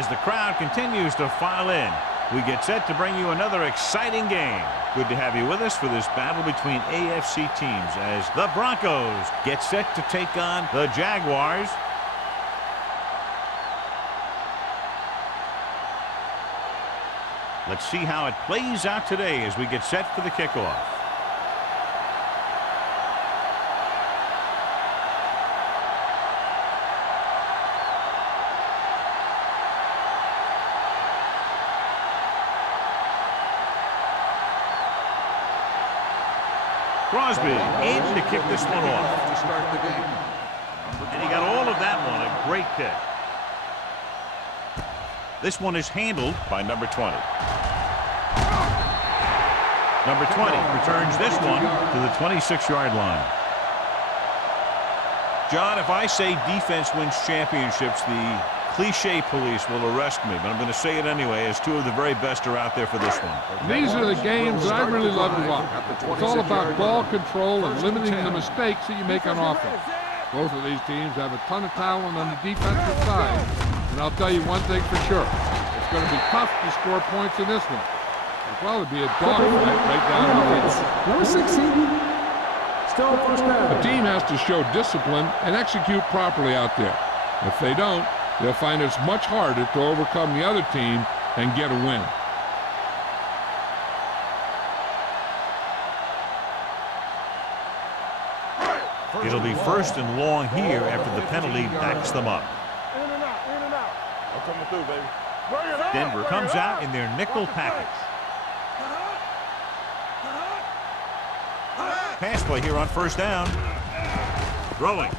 As the crowd continues to file in, we get set to bring you another exciting game. Good to have you with us for this battle between AFC teams as the Broncos get set to take on the Jaguars. Let's see how it plays out today as we get set for the kickoff. Crosby in to kick this one off. To start the game. And he got all of that one. A great kick. This one is handled by number 20. Number 20 returns this one to the 26-yard line. John, if I say defense wins championships, the cliche police will arrest me, but I'm going to say it anyway, as two of the very best are out there for this one. These are the games that I really love to watch. It's all about ball control and limiting the mistakes that you make on offense. Both of these teams have a ton of talent on the defensive side, and I'll tell you one thing for sure. It's going to be tough to score points in this one. It'll probably be a dogfight right down the field. Number 16. Still first down. The team has to show discipline and execute properly out there. If they don't, they'll find it's much harder to overcome the other team and get a win. It'll be first and long here after the penalty backs them up. In and out, in and out. I'm coming through, baby. Denver comes out in their nickel package. Pass play here on first down. Throwing.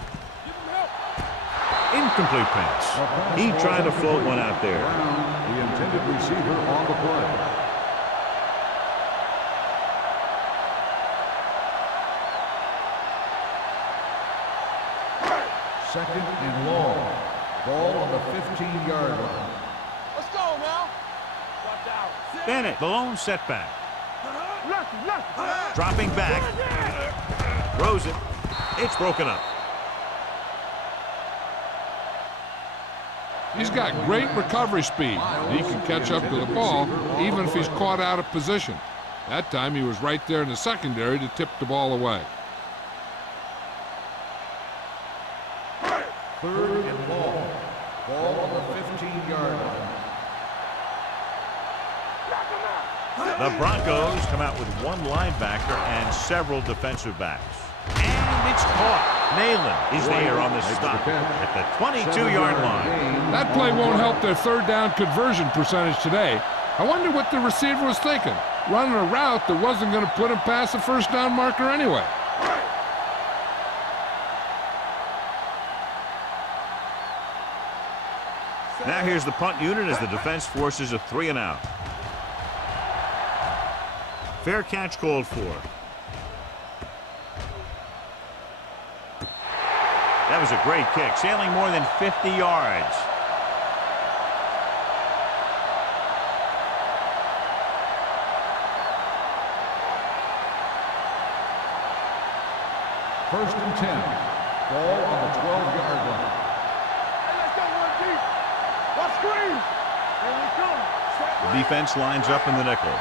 Incomplete pass. He tried to float one out there. The intended receiver on the play. Second and long. Ball on the 15-yard line. Let's go now. Bennett, the lone setback. Dropping back. Throws it. It's broken up. He's got great recovery speed. He can catch up to the ball even if he's caught out of position. That time he was right there in the secondary to tip the ball away. Third and long. Ball on the 15-yard line. The Broncos come out with one linebacker and several defensive backs. And it's caught. Nayland is there on the stop at the 22-yard line. That play won't help their third down conversion percentage today. I wonder what the receiver was thinking, running a route that wasn't going to put him past the first down marker anyway. Now here's the punt unit as the defense forces a 3-and-out. Fair catch called for. That was a great kick, sailing more than 50 yards. First and 10. Ball on the 12-yard line. The defense lines up in the nickel.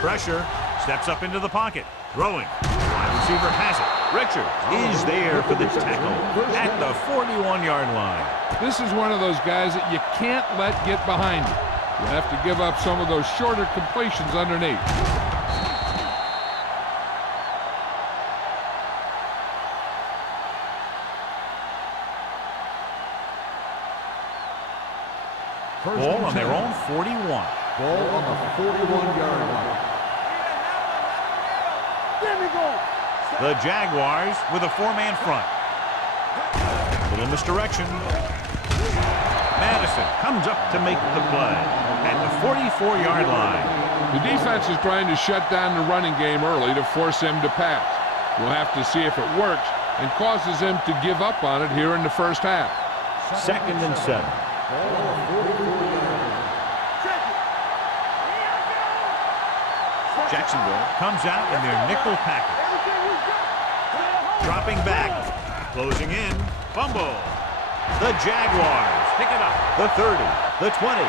Pressure. Steps up into the pocket. Throwing. Wide receiver has it. Richards is there for the tackle at the 41-yard line. This is one of those guys that you can't let get behind you. You have to give up some of those shorter completions underneath. Ball on their own 41. Ball on the 41-yard line. The Jaguars with a four-man front. Little misdirection. Madison comes up to make the play at the 44-yard line. The defense is trying to shut down the running game early to force him to pass. We'll have to see if it works and causes him to give up on it here in the first half. Second and 7. Jacksonville comes out in their nickel package. Dropping back, closing in, fumble. The Jaguars pick it up. The 30, the 20,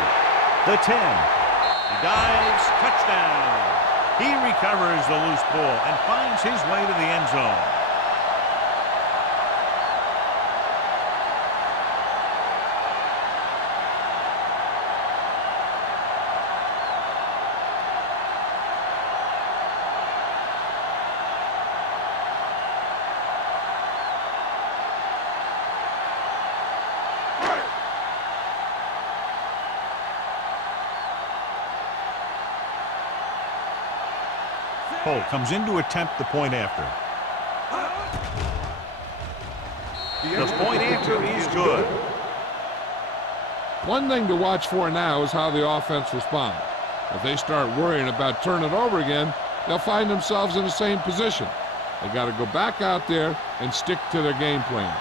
the 10. He dives, touchdown. He recovers the loose ball and finds his way to the end zone. Holt comes in to attempt the point after. The point after is good. One thing to watch for now is how the offense responds. If they start worrying about turning it over again, they'll find themselves in the same position. They got to go back out there and stick to their game plan.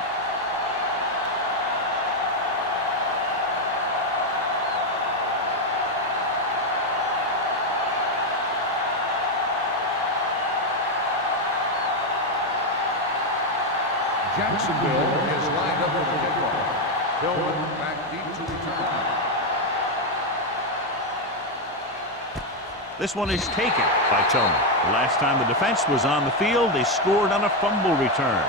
Jacksonville is lined up with the kickoff. Hillman back deep to return. This one is taken by Tillman. The last time the defense was on the field, they scored on a fumble return.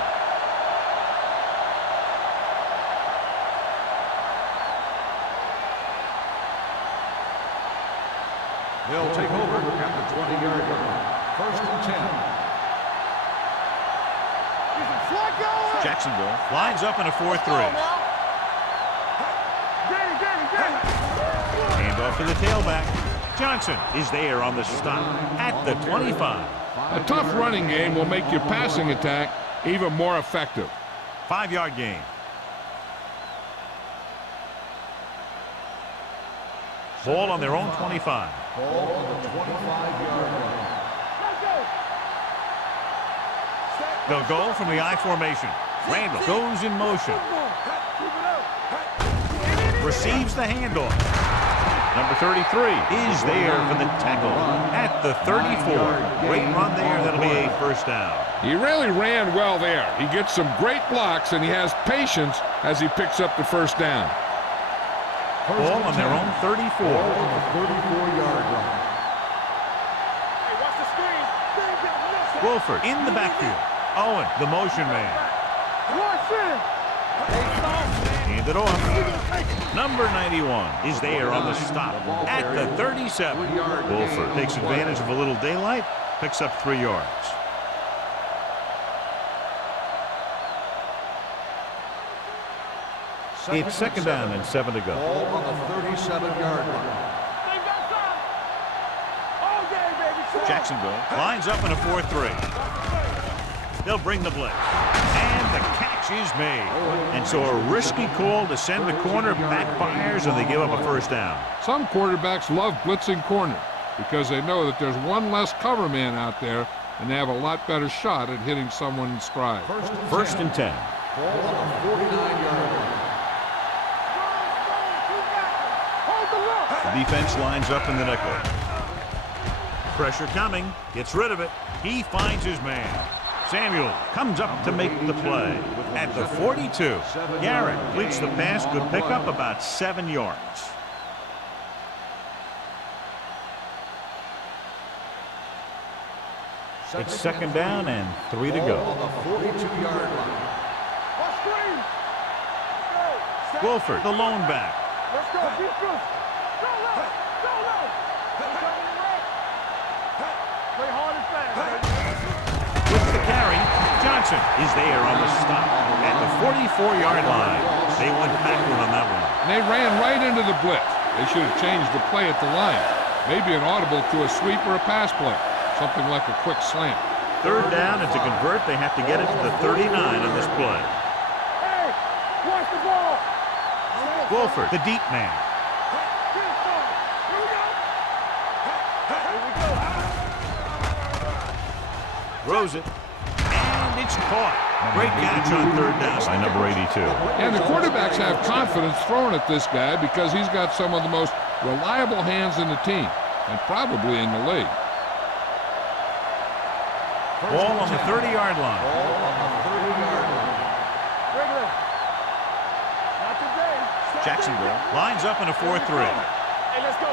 They'll take over at the 20-yard line. 1st and 10. Jacksonville lines up in a 4-3. Hand off to the tailback. Johnson is there on the stop at the 25. A tough running game will make your passing attack even more effective. 5-yard gain. Ball on their own 25. Ball on the 25-yard line. They'll go from the I formation. Randall goes in motion. Receives the handoff. Number 33 is there for the tackle at the 34. Great run there. That'll be a first down. He really ran well there. He gets some great blocks, and he has patience as he picks up the first down. Ball on their own 34. Ball on the 34-yard line. Wolford in the backfield. Owen, the motion man. Hand it off. Number 91 is there on the stop at the 37. Wolford takes advantage of a little daylight, picks up 3 yards. It's 2nd down and 7 to go. Ball on the 37-yard line. Jacksonville lines up in a 4-3. They'll bring the blitz. And the catch is made. And so a risky call to send the corner backfires, and they give up a first down. Some quarterbacks love blitzing corner because they know that there's one less cover man out there, and they have a lot better shot at hitting someone in stride. 1st and 10. Ball on the 49-yard line. The defense lines up in the nickel. Pressure coming. Gets rid of it. He finds his man. Samuel comes up to make the play at the 42. Garrett completes the pass. Good pickup, about 7 yards. It's 2nd down and 3 to go. On the 42-yard line. Wolford, the lone back. Let's go. Defense. Go left. Go left. Play hard and fast. With the carry, Johnson is there on the stop at the 44-yard line. They went backward on that one. And they ran right into the blitz. They should have changed the play at the line. Maybe an audible to a sweep or a pass play. Something like a quick slant. 3rd down, and to convert, they have to get it to the 39 on this play. Hey, watch the ball. Wolford, the deep man. Throws it, and it's caught. Great catch on 3rd down by number 82. And the quarterbacks have confidence throwing at this guy because he's got some of the most reliable hands in the team, and probably in the league. Ball on the 30-yard line. Ball on the 30-yard line. Regular. Jacksonville lines up in a 4-3. Hey, let's go.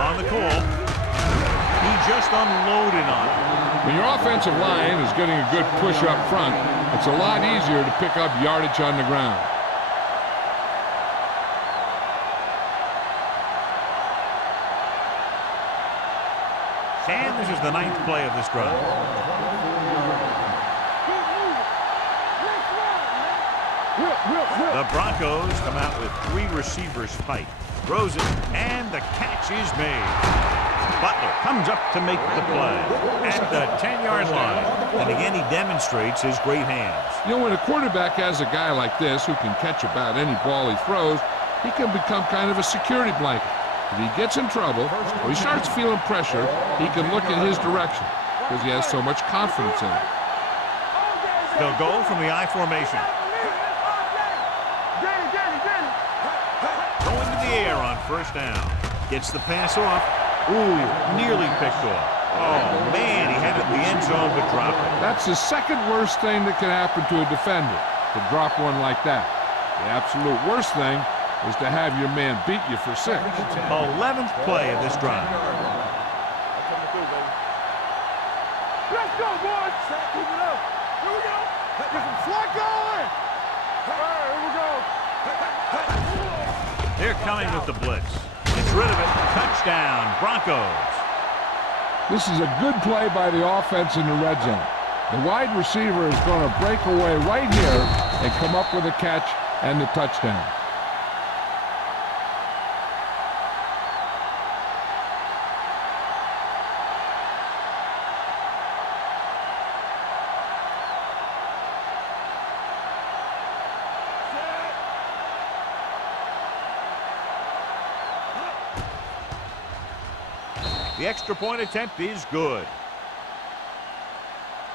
On the call. He just unloaded on it. When your offensive line is getting a good push up front, it's a lot easier to pick up yardage on the ground. And this is the 9th play of this drive. The Broncos come out with 3 receivers fight. Throws it, and the catch is made. Butler comes up to make the play at the 10-yard line. And again, he demonstrates his great hands. You know, when a quarterback has a guy like this who can catch about any ball he throws, he can become kind of a security blanket. If he gets in trouble or he starts feeling pressure, he can look in his direction because he has so much confidence in it. They'll go from the I formation. Going to the air on first down. Gets the pass off. Ooh, nearly picked off. Oh, man, he had it in the end zone but dropped it. That's the second worst thing that can happen to a defender, to drop one like that. The absolute worst thing is to have your man beat you for 6. 11th play of this drive. Let's go, boys. Keep it up. Here we go. Get some slack going. All right, here we go. They're coming with the blitz. Gets rid of it. Touchdown, Broncos. This is a good play by the offense in the red zone. The wide receiver is going to break away right here and come up with a catch and the touchdown. The extra point attempt is good.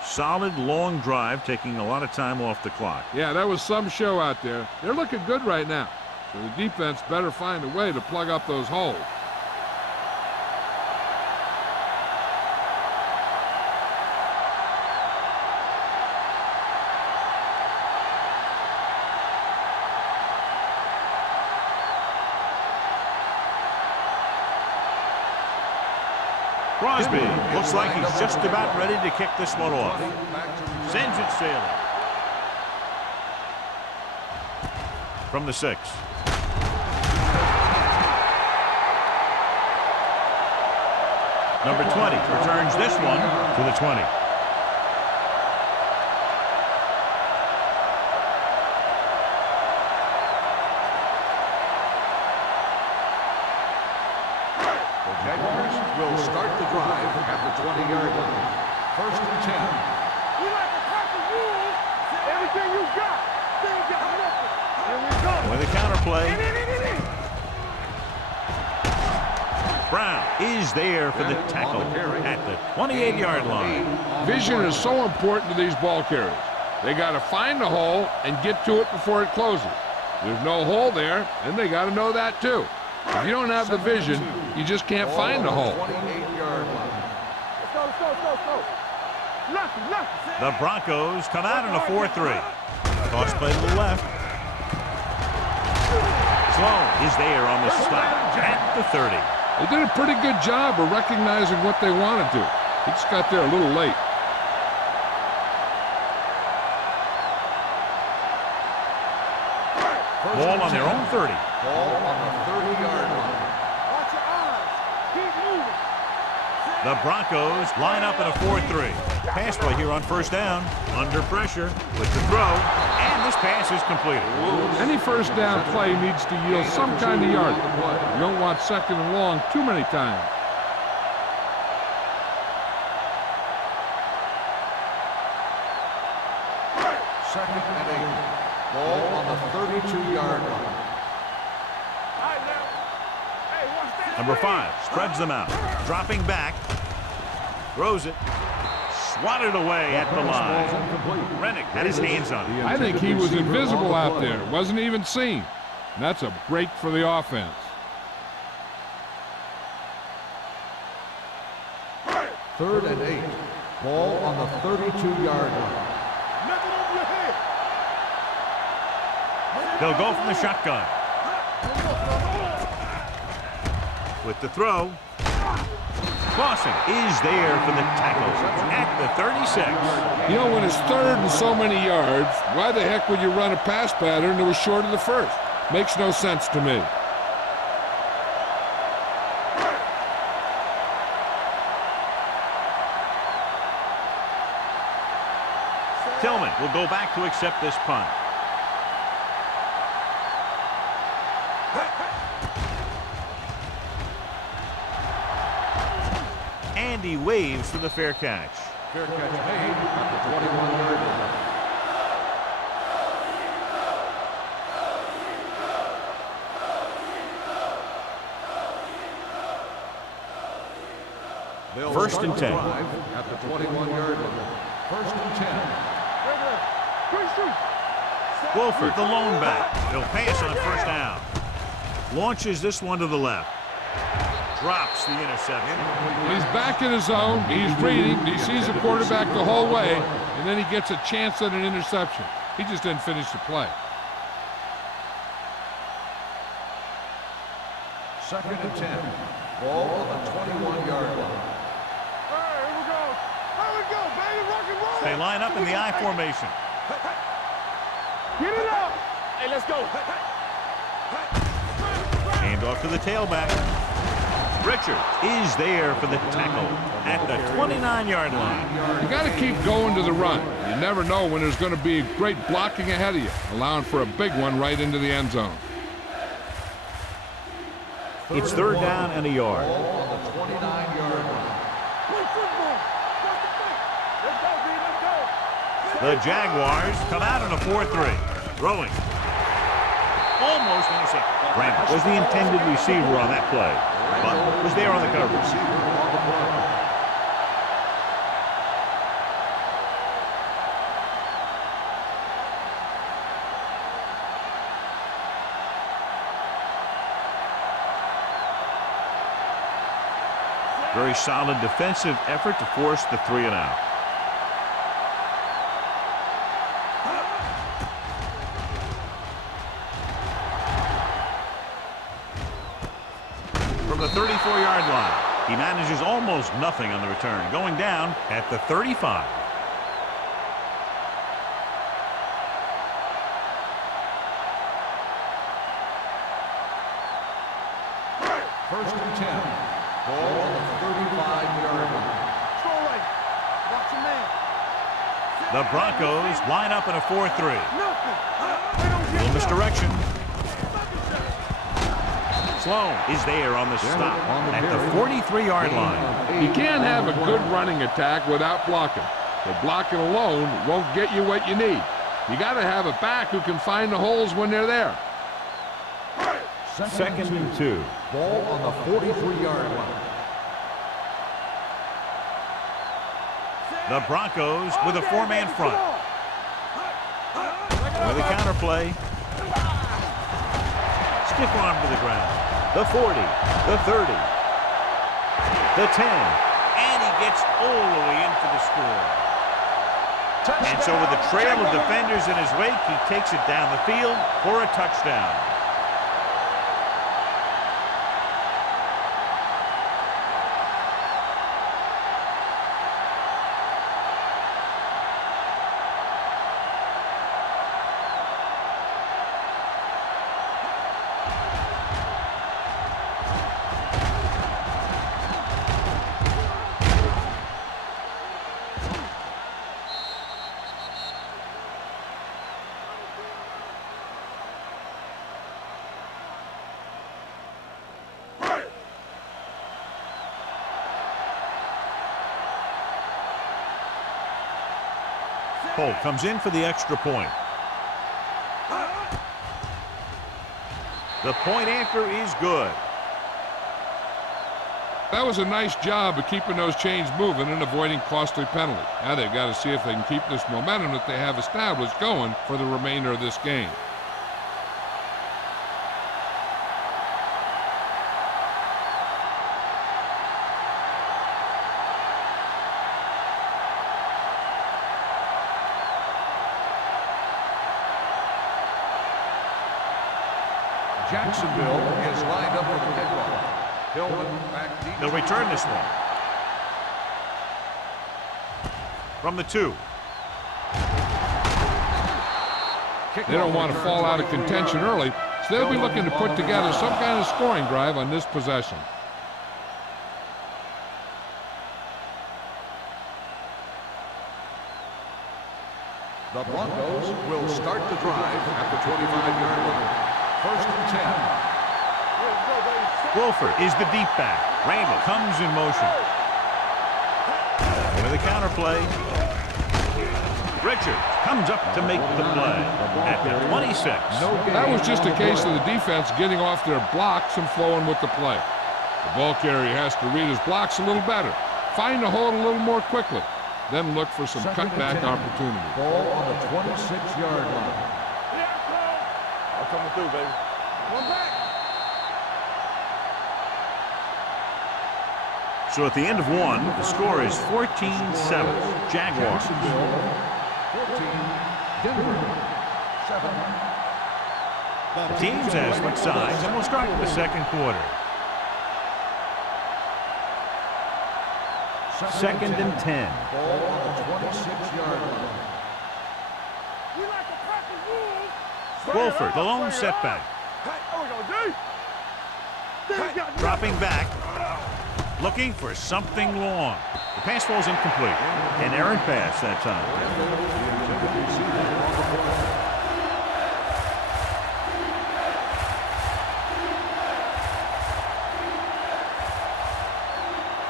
Solid long drive, taking a lot of time off the clock. Yeah, that was some show out there. They're looking good right now. So the defense better find a way to plug up those holes. Crosby looks like he's just about ready to kick this one off. Sends it sailing. From the 6. Number 20 returns this one to the 20. Will start the drive at the 20-yard line. First and 10. We like to crack the rules. Everything you got. Then you got nothing. Here we go. With a counter play. Brown is there for the tackle at the 28-yard line. Vision is so important to these ball carriers. They got to find the hole and get to it before it closes. There's no hole there, and they got to know that too. If you don't have the vision, you just can't find the hole. 28-yard line. Let's go. Nothing. The Broncos come out in a 4-3. Toss play to the left. Sloan is there on the stop at the 30. They did a pretty good job of recognizing what they wanted to. He just got there a little late. Ball on their own 30. Ball on the 30-yard line. Watch your eyes. Keep moving. The Broncos line up in a 4-3. Pass play here on first down. Under pressure with the throw. And this pass is completed. Any first down play needs to yield some kind of yardage. You don't want second and long too many times. Second and 8. Ball on the 32-yard line. All right, now. Hey, watch that. Number 5 spreads them out. Dropping back. Throws it. Swatted away at the line. Rennick had his hands on it. I think he was invisible out there. Wasn't even seen. And that's a break for the offense. Third and 8. Ball on the 32-yard line. Nothing over your head. They'll go from the shotgun. With the throw. Crossing is there for the tackle at the 36. You know, when it's third and so many yards, why the heck would you run a pass pattern that was short of the first? Makes no sense to me. Tillman will go back to accept this punt. And he waves for the fair catch. Fair catch made at the 21-yard line. First and 10. At the 21-yard line. First and 10. Wolford, the lone back. He'll pass on first down. Launches this one to the left. Drops the interception. He's back in his zone. He's reading. He sees the quarterback the whole way, and then he gets a chance at an interception. He just didn't finish the play. Second and 10. Ball on the 21-yard line. They line up in the I formation. Get it up! Hey, let's go! Hand off to the tailback. Richard is there for the tackle at the 29-yard line. You got to keep going to the run. You never know when there's going to be great blocking ahead of you, allowing for a big one right into the end zone. It's third down and a yard. Ball on the 29-yard line. The Jaguars come out in a 4-3. Throwing. Almost intercepted. Randall was the intended receiver on that play, but was there on the coverage. Very solid defensive effort to force the 3-and-out. From the 34-yard line, he manages almost nothing on the return, going down at the 35. First and 10. Ball on the 35-yard line. The Broncos line up in a 4-3. Little misdirection. Sloan is there on the stop at the 43-yard line. You can't have a good running attack without blocking. But blocking alone won't get you what you need. You got to have a back who can find the holes when they're there. Second and 2. Ball on the 43-yard line. The Broncos with a 4-man front. With a counterplay. Stiff arm to the ground. The 40, the 30, the 10, and he gets all the way in for the score. And so with the trail of defenders in his wake, he takes it down the field for a touchdown. Holt comes in for the extra point. The point after is good. That was a nice job of keeping those chains moving and avoiding costly penalties. Now they've got to see if they can keep this momentum that they have established going for the remainder of this game. Jacksonville is lined up for the kickoff. Hillman back deep. They'll return this one. From the 2. They don't want to fall out of contention early, so they'll be looking to put together some kind of scoring drive on this possession. The Broncos will start the drive at the 25-yard line. 1st and 10. Wolford is the deep back. Randall comes in motion. With a counter play. Richards comes up to make the play at the 26. That was just a case of the defense getting off their blocks and flowing with the play. The ball carrier has to read his blocks a little better, find the hole a little more quickly, then look for some cutback opportunity. Ball on the 26-yard line. I'm coming through, baby. One back. So at the end of 1, the score is 14-7. Jaguars. 14, Denver, 7. The teams have switched sides, and we'll start the second quarter. 2nd and 10. Ball on the 26-yard line. We like to practice rules. Wolford, the lone setback. There we go, D. Dropping back. Looking for something long. The pass falls incomplete. An errant pass that time.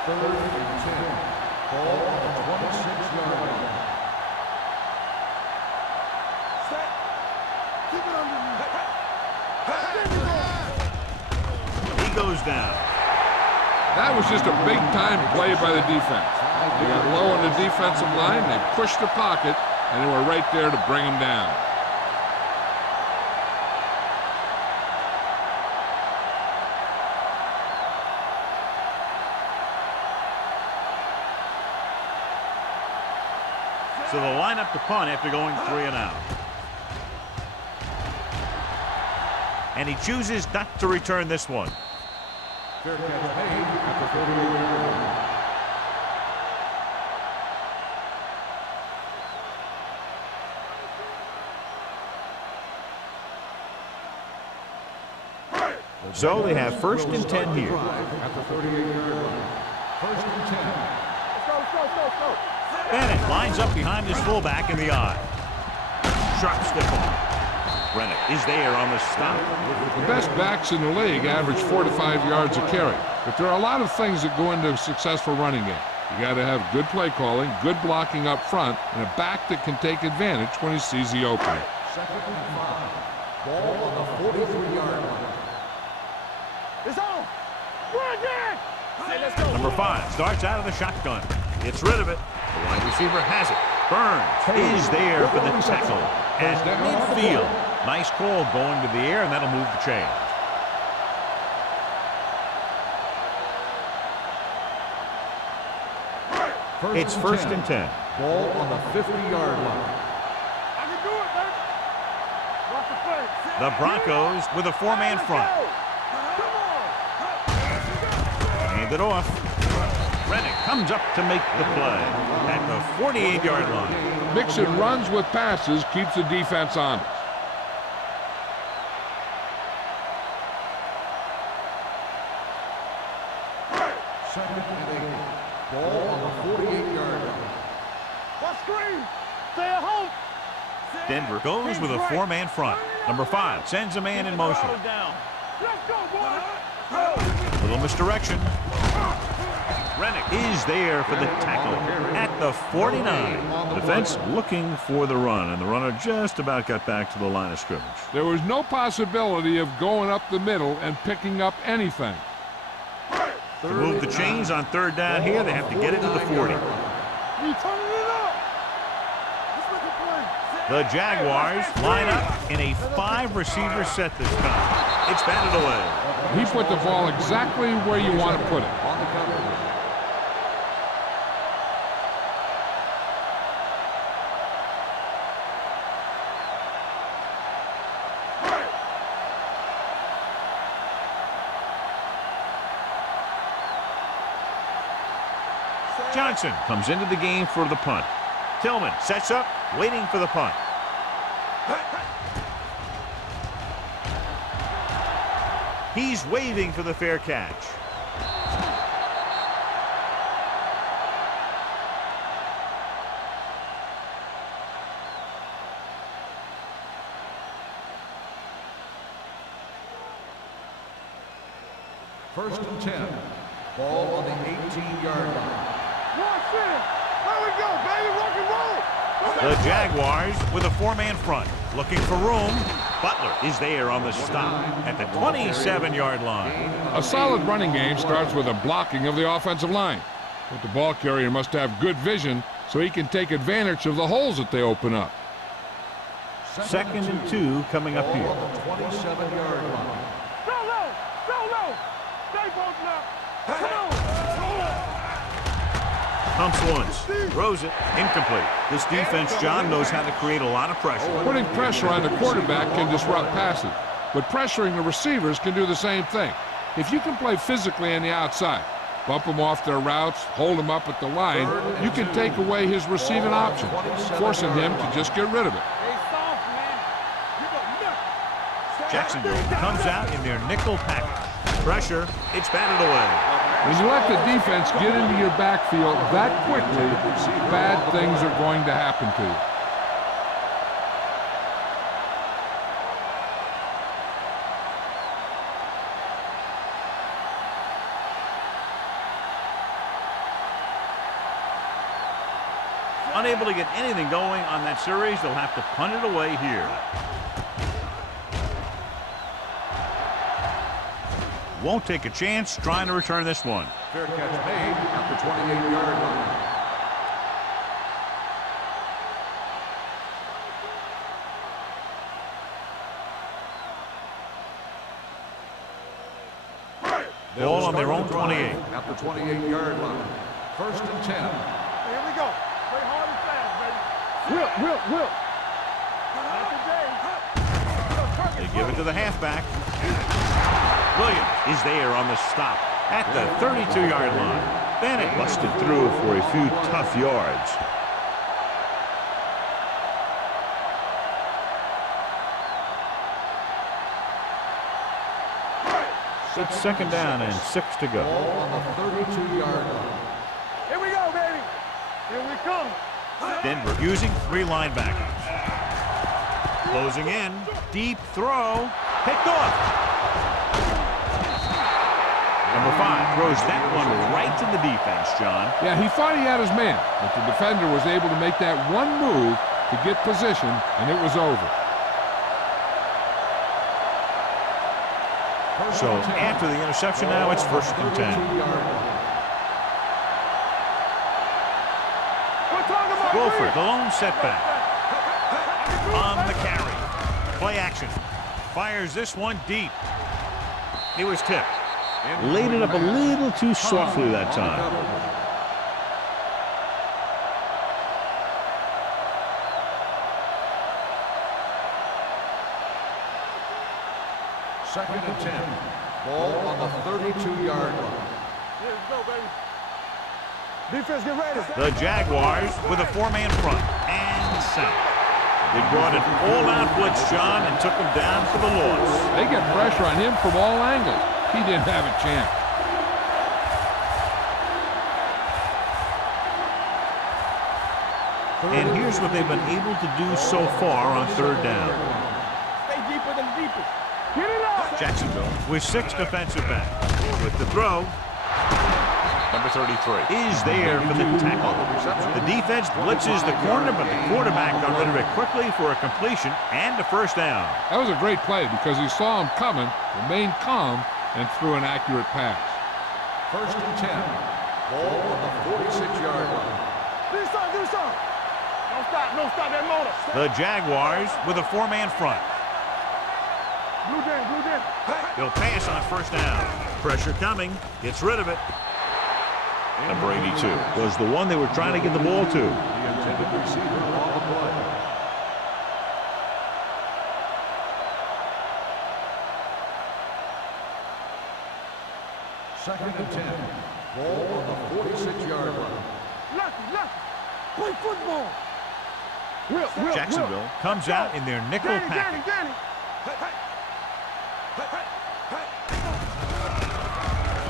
Third and 10. Ball on the 26-yard line. Set. Keep it under me. He goes down. That was just a big-time play by the defense. They got low on the defensive line, they pushed the pocket, and they were right there to bring him down. So they'll line up to punt after going 3 and out. And he chooses not to return this one. Fair catch made at the 38-yard line. So they have 1st and 10 here. At the 38-yard line. 1st and 10. Let's go. Bennett lines up behind his fullback in the eye. Sharp stiff arm. Bennett is there on the stop. The best backs in the league average 4 to 5 yards a carry, but there are a lot of things that go into a successful running game. You got to have good play calling, good blocking up front, and a back that can take advantage when he sees the opening. 2nd and 5. Ball on the 43-yard line. It's on. Run, Jack. Say, let's go. Number 5 starts out of the shotgun. Gets rid of it. The wide receiver has it. Burns is there for the tackle at midfield. Nice call going to the air, and that'll move the chain. It's 1st and 10. Ball on the 50-yard line. I can do it, man. Watch the play. The Broncos with a 4-man front. Hand it off. Reddick comes up to make the play at the 48-yard line. Mixing runs with passes keeps the defense honest. Second and 8. Ball on the 48-yard line. Watch screen. Stay at home. Denver goes with a 4-man front. Number 5 sends a man in motion. Let's go, boys. Little misdirection. Rennick is there for the tackle at the 49. Defense looking for the run, and the runner just about got back to the line of scrimmage. There was no possibility of going up the middle and picking up anything. To move the chains on 3rd down here, they have to get it to the 40. You turning it up. Let's make a play. The Jaguars line up in a 5-receiver set this time. It's batted away. He put the ball exactly where you want to put it. On the cover. Johnson comes into the game for the punt. Tillman sets up, waiting for the punt. He's waving for the fair catch. First and 10. Ball on the 18-yard line. Watch it. There we go, baby. Rock and roll. The Jaguars with a four-man front. Looking for room. Butler is there on the stop at the 27-yard line. A solid running game starts with a blocking of the offensive line. But the ball carrier must have good vision so he can take advantage of the holes that they open up. Second and 2 coming up here. On the 27-yard line. Go low. Go low. Stay posted up. Come on. Pumps once, throws it, incomplete. This defense, John, knows how to create a lot of pressure. Putting pressure on the quarterback can disrupt passes, but pressuring the receivers can do the same thing. If you can play physically on the outside, bump them off their routes, hold them up at the line, you can take away his receiving option, forcing him to just get rid of it. Hey, soft, man. You go nuts. Jacksonville comes out in their nickel package. Pressure, it's batted away. When you let the defense get into your backfield that quickly, bad things are going to happen to you. Unable to get anything going on that series, they'll have to punt it away here. Won't take a chance trying to return this one. Fair catch made at the 28-yard line. Ball on their own 28. At the 28-yard line. First and 10. Here we go. Play hard and fast, baby. Whip. Not today. They give it to the halfback. Williams is there on the stop at the 32-yard line. Bennett busted through for a few tough yards. It's second down and 6 to go. Ball on the 32-yard line. Here we go, baby. Here we come. Denver using 3 linebackers. Closing in. Deep throw. Picked off. Number 5 throws that one right to the defense, John. Yeah, he thought he had his man, but the defender was able to make that one move to get position, and it was over. So after the interception now, it's first and 10. Wolford, the lone setback. On the carry. Play action. Fires this one deep. It was tipped. Laid it up a little too softly that time. Second and 10. Ball on the 32-yard line. Here we go, baby. Defense, get ready. The Jaguars with a 4-man front and sack. They brought an all-out blitz, John, and took him down for the loss. They get pressure on him from all angles. He didn't have a chance. And here's what they've been able to do so far on third down. Stay deeper than the deepest. Get it up. Jacksonville with 6 defensive backs. With the throw, number 33 is there for the tackle. The defense blitzes the corner, but the quarterback got rid of it quickly for a completion and a first down. That was a great play because he saw him coming, remained calm, and threw an accurate pass. First and 10. Ball on the 46-yard line. Do something. Don't stop that motor. The Jaguars with a 4-man front. Blue Jam. They'll pass on first down. Pressure coming. Gets rid of it. Number 82 was the one they were trying to get the ball to. The intended receiver on the play. Second and 10. Ball on the 46-yard line. Play football. Jacksonville comes out in their nickel package.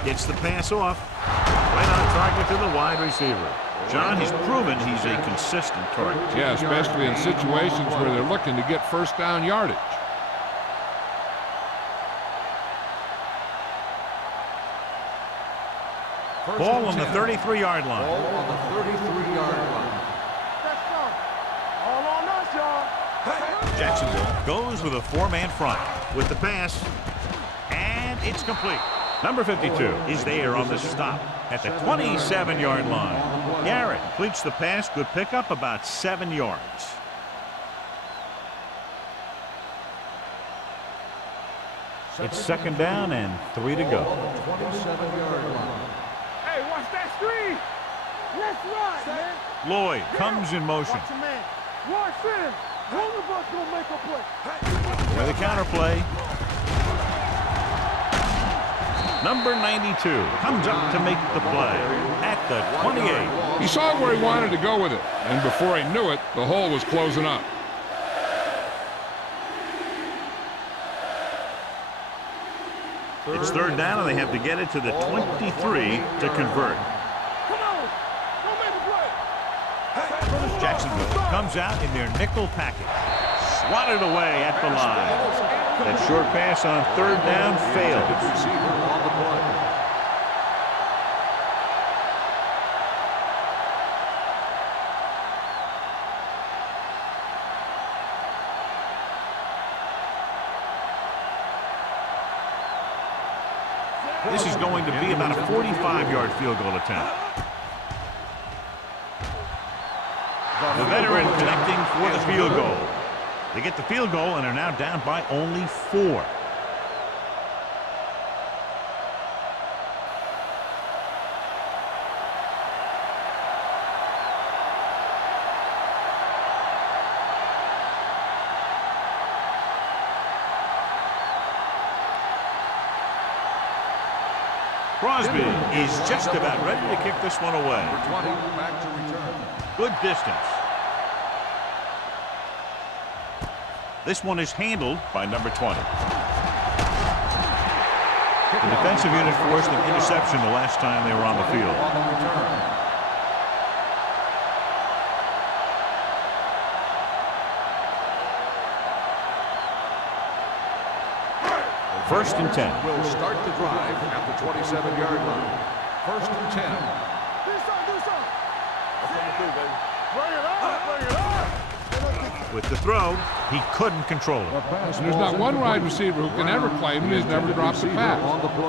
Gets the pass off. Right on target to the wide receiver. John, he's proven he's a consistent target. Yeah, especially in situations where they're looking to get first down yardage. Ball on the 33-yard line. Ball on the 33-yard line. All on us, y'all. Jacksonville goes with a four-man front with the pass, and it's complete. Number 52 is there on the stop at the 27-yard line. Garrett completes the pass. Good pickup, about 7 yards. It's second down and 3 to go. 27-yard line. Hey, watch that screen. Let's ride, man. Lloyd comes in motion. Watch your man. Watch him. One of us gonna make a play. With a counter play. Number 92 comes up to make the play at the 28. He saw where he wanted to go with it, and before he knew it, the hole was closing up. It's third down, and they have to get it to the 23 to convert. Come on. Go make a play. Jacksonville comes out in their nickel package. Swatted away at the line. That short pass on third down failed. Receiver on the play. This is going to be about a 45-yard field goal attempt. The veteran connecting for the field goal. They get the field goal and are now down by only 4. Crosby is just about ready to kick this one away. Number 20 back to return. Good distance. This one is handled by number 20. The defensive unit forced an interception the last time they were on the field. On the return. First and 10. Will start the drive at the 27-yard line. First and 10. Do something. Bring it on. With the throw, he couldn't control it. And there's not one wide receiver who can ever claim that he's never dropped a pass.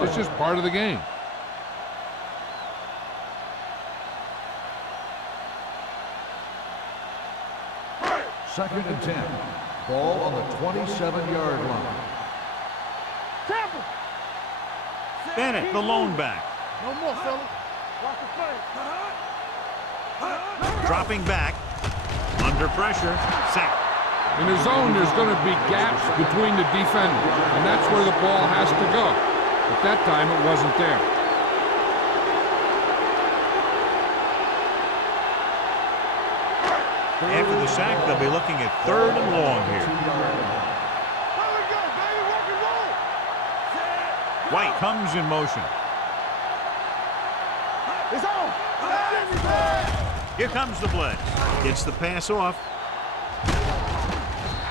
It's just part of the game. Second and 10. Ball on the 27-yard line. Tampa. Bennett, the lone back. No more, fella. Watch the play. Dropping back. Under pressure. Sack. In the zone, there's going to be gaps between the defenders, and that's where the ball has to go. But that time, it wasn't there. After the sack, they'll be looking at third and long here. White comes in motion. It's on. Here comes the blitz. Gets the pass off.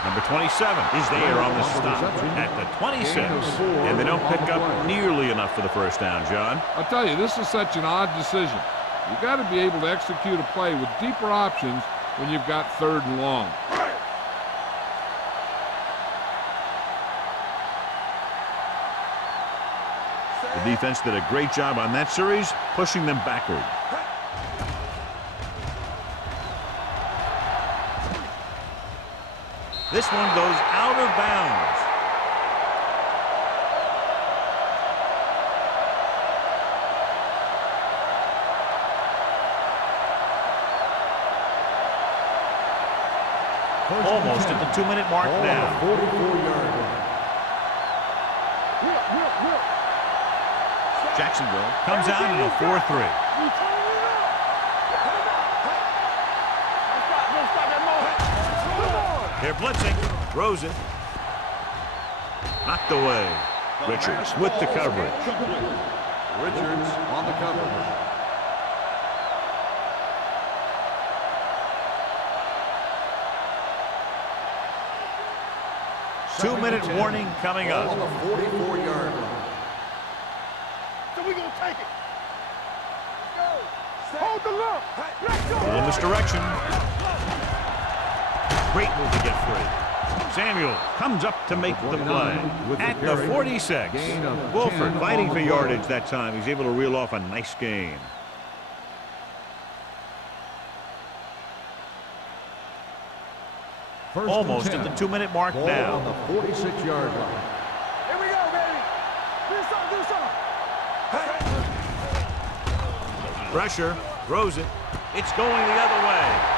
Number 27 is there on the stop at the 26. And they don't pick up nearly enough for the first down, John. I'll tell you, this is such an odd decision. You've got to be able to execute a play with deeper options when you've got third and long. The defense did a great job on that series, pushing them backward. This one goes out of bounds. Almost at the 2-minute mark now. 44-yard line. Jacksonville comes out in a 4-3. They're blitzing. Throws it. Knocked away. Richards with the coverage. Richards on the coverage. Two-minute warning coming up. On the 44-yard line. So we gonna take it. Hold the look. Let's go. Little misdirection. Great move to get free. Samuel comes up to make the play at the 46. Wolford fighting for yardage that time. He's able to reel off a nice gain. Almost at the 2-minute mark now. On the 46-yard line. Here we go, baby. Do something. Pressure. Throws it. It's going the other way.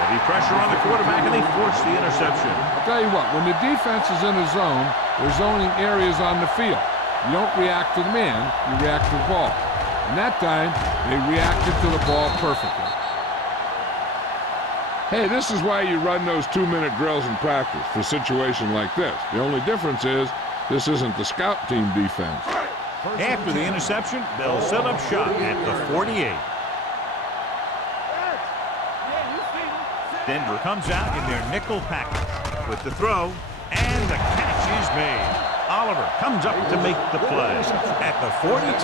Heavy pressure on the quarterback, and they force the interception. I'll tell you what, when the defense is in a zone, they're zoning areas on the field. You don't react to the man, you react to the ball. And that time, they reacted to the ball perfectly. Hey, this is why you run those 2-minute drills in practice for a situation like this. The only difference is this isn't the scout team defense. After the interception, they'll set up shop at the 48. Denver comes out in their nickel package with the throw, and the catch is made. Oliver comes up to make the play at the 42.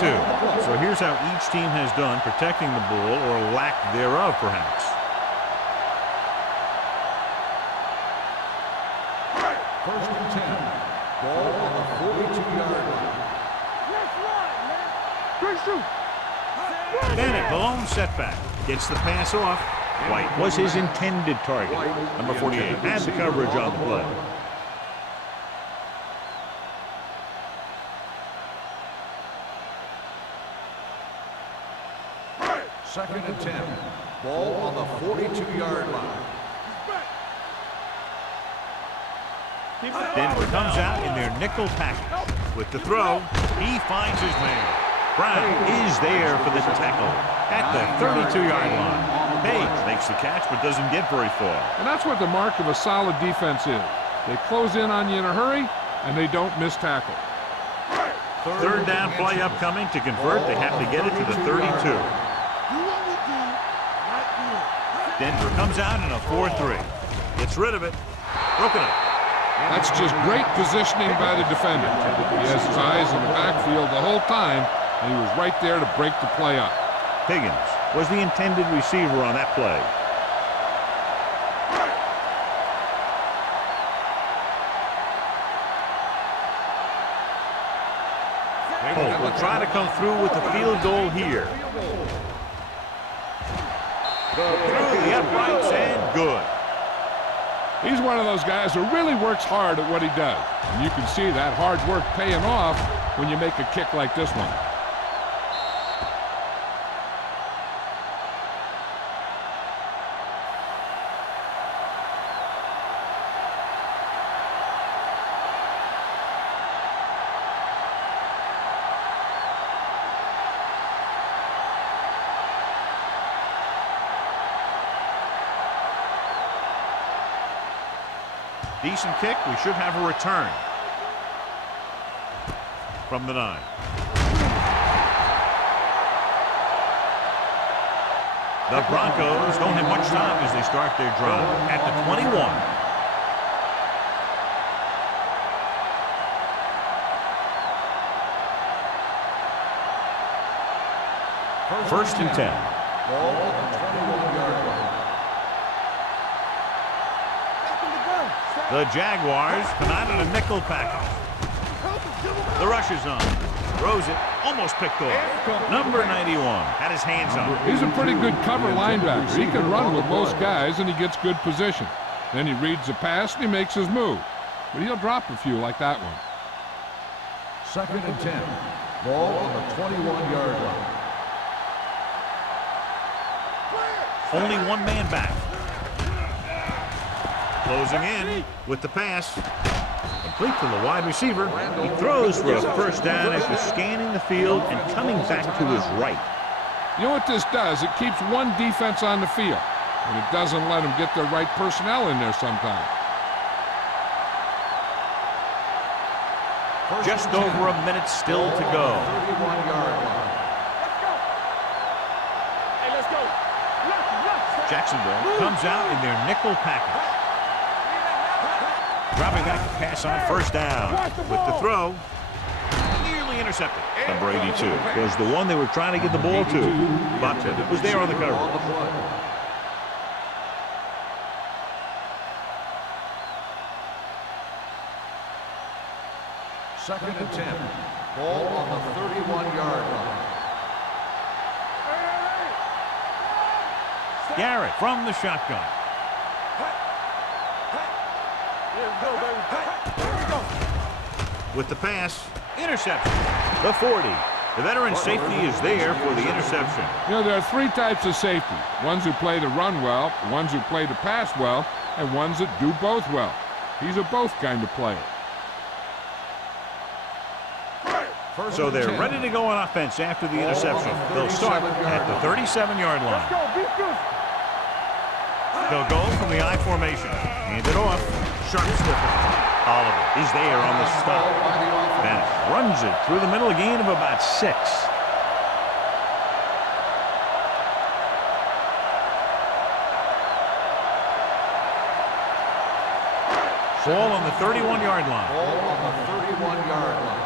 So here's how each team has done protecting the ball, or lack thereof, perhaps. First and 10. Ball on the 42-yard line. Let's run, man. Good shoot. Bennett, the lone setback, gets the pass off. White was his intended target. Number 48 had the coverage on the play. Second and 10. Ball on the 42-yard line. Denver comes out in their nickel package. With the throw, he finds his man. Brown is there for the tackle at the 32-yard line. Page makes the catch but doesn't get very far. And that's what the mark of a solid defense is. They close in on you in a hurry, and they don't miss tackle. Third down play upcoming. To convert, they have to get it to the 32. Denver comes out in a 4-3. Gets rid of it. Broken up. That's just great positioning by the defender. He has his eyes in the backfield the whole time, and he was right there to break the play up. Higgins was the intended receiver on that play. Holt will try to come through with the field goal here. Through the uprights and good. He's one of those guys who really works hard at what he does. And you can see that hard work paying off when you make a kick like this one. Decent kick. We should have a return from the 9. The Broncos don't have much time as they start their drive at the 21. First and 10. Ball on the 21-yard line. The Jaguars come out in a nickel package. The rush is on. Throws it. Almost picked off. Number 91 had his hands on it. He's a pretty good cover linebacker. He can run with most guys, and he gets good position. Then he reads the pass, and he makes his move. But he'll drop a few like that one. Second and 10. Ball on the 21-yard line. Only one man back. Closing in with the pass. Complete to the wide receiver. He throws for a first down after scanning the field and coming back to his right. You know what this does? It keeps one defense on the field. and it doesn't let them get their right personnel in there sometimes. Just over a minute still to go. 31-yard line. Let's go. Jacksonville comes out in their nickel package. Dropping back to pass on first down. With the throw, nearly intercepted. Number 82 was the one they were trying to get the ball to, but it was there on the cover. Second and 10. Ball on the 31-yard line. Garrett from the shotgun. With the pass, interception. The 40. The veteran safety is there for the interception. You know, there are three types of safety. Ones who play to run well, ones who play to pass well, and ones that do both well. He's a both kind of player. So they're ready to go on offense after the interception. They'll start at the 37-yard line. They'll go from the I formation. Hand it off. Sharp slipper. Oliver is there on the stop. Bennett runs it through the middle, a gain of about 6. Ball on the 31-yard line. Ball on the 31-yard line.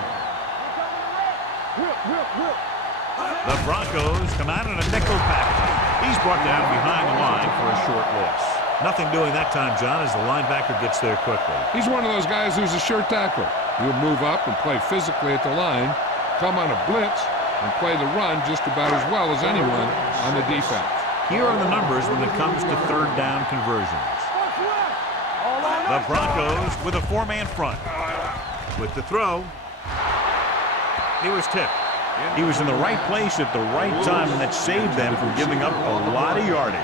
The Broncos come out in a nickel package. He's brought down behind the line for a short loss. Nothing doing that time, John, as the linebacker gets there quickly. He's one of those guys who's a sure tackler. He'll move up and play physically at the line, come on a blitz, and play the run just about as well as anyone on the defense. Here are the numbers when it comes to third down conversions. The Broncos with a 4-man front. With the throw, he was tipped. He was in the right place at the right time, and that saved them from giving up a lot of yardage.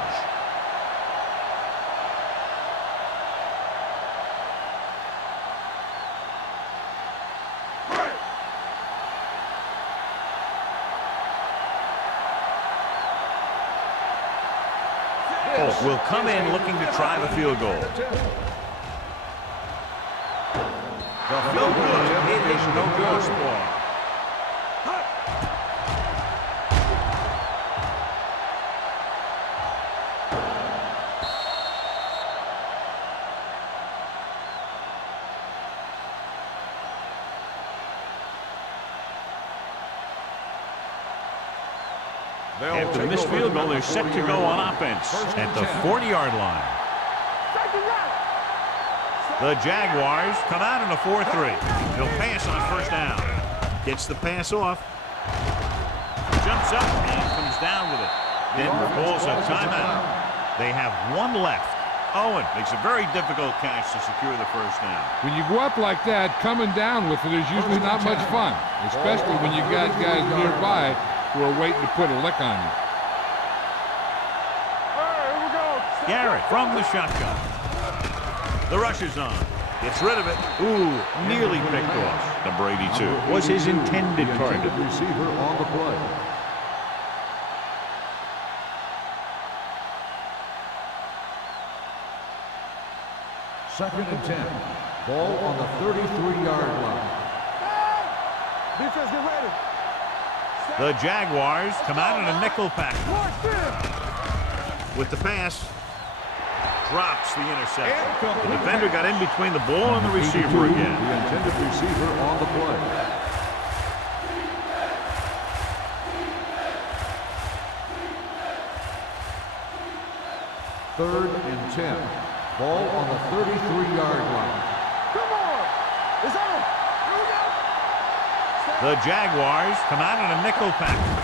Polk will come in looking to try the field goal. No good. It is no good. After the missed field goal, they're set to go on offense at the 40-yard line. The Jaguars come out in a 4-3. They'll pass on first down. Gets the pass off. Jumps up and comes down with it. Denver calls a timeout. They have one left. Owen makes a very difficult catch to secure the first down. When you go up like that, coming down with it is usually not much fun, especially when you got guys nearby who are waiting to put a lick on you. Garrett from the shotgun. The rush is on. Gets rid of it. Ooh, nearly picked off. Number 82 was his intended target. Receiver on the play. Second and 10. Ball on the 33-yard line. Defense, get ready. The Jaguars come out in a nickel package. With the pass, drops the interception. The defender got in between the ball and the receiver again. The intended receiver on the play. Third and 10. Ball on the 33-yard line. Come on. It's on. Here we go. The Jaguars come out in a nickel package.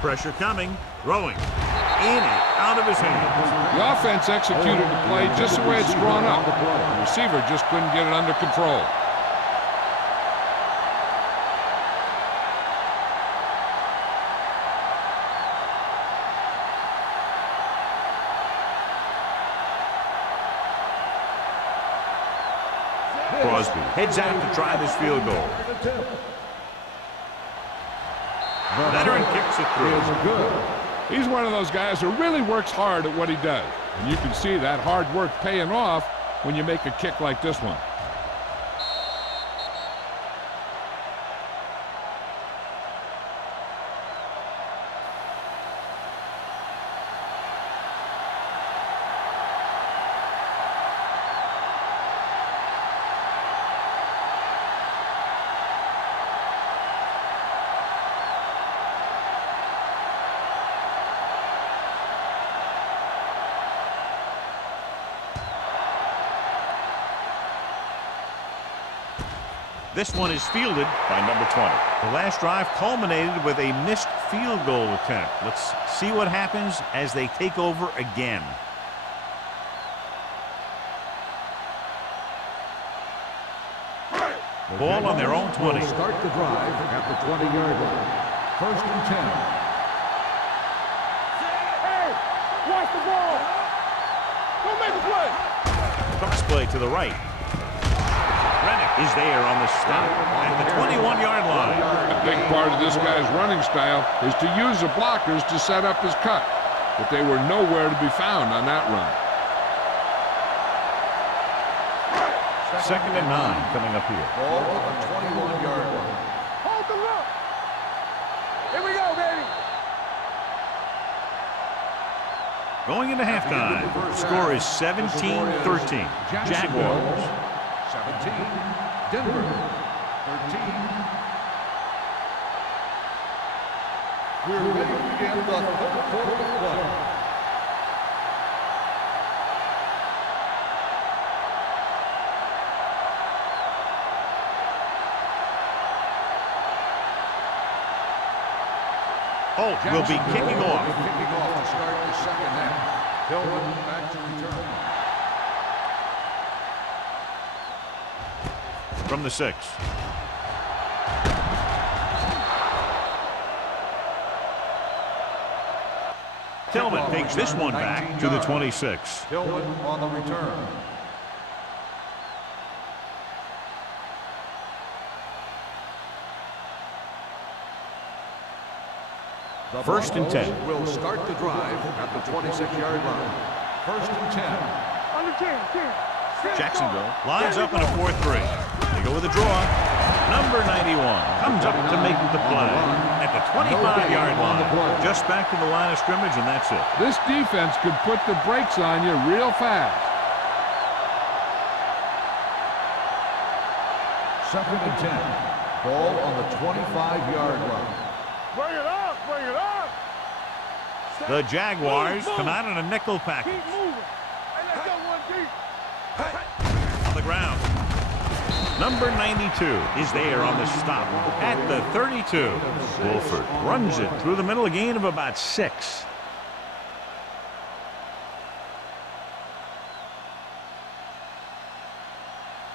Pressure coming, throwing. In it, out of his hands. The offense executed the play just the way it's drawn up. The receiver just couldn't get it under control. Crosby heads out to try this field goal. The veteran kicks it through. Good. He's one of those guys who really works hard at what he does. And you can see that hard work paying off when you make a kick like this one. This one is fielded by number 20. The last drive culminated with a missed field goal attempt. Let's see what happens as they take over again. Ball on their own 20. Start the drive at the 20-yard line. First and 10. Hey, watch the ball. Don't make a play. Cross play to the right. Rennick is there on the stop at the 21-yard line. A big part of this guy's running style is to use the blockers to set up his cut, but they were nowhere to be found on that run. Second and 9 coming up here. Ball on the 21-yard line. Hold the look. Here we go, baby. Going into halftime, score is 17-13. Jaguars. 17, Denver, 13. We're ready to begin the third quarter of play. Holt will be kicking off. Kicking off to start the second half. Hillman back to return. From the 6. Tillman takes this one back to the 26. Hillman on the return. The First and 10. Will start the drive at the 26-yard line. First and 10. Under 10. Jacksonville lines up in a 4-3. They go with a draw. Number 91 comes up to make the play at the 25-yard line. Just back to the line of scrimmage, and that's it. This defense could put the brakes on you real fast. Second and 10. Ball on the 25-yard line. Bring it up. The Jaguars come out in a nickel package. Keep moving. Hey, let's go one deep. On the ground. Number 92 is there on the stop at the 32. Wolford runs it through the middle, a gain of about 6.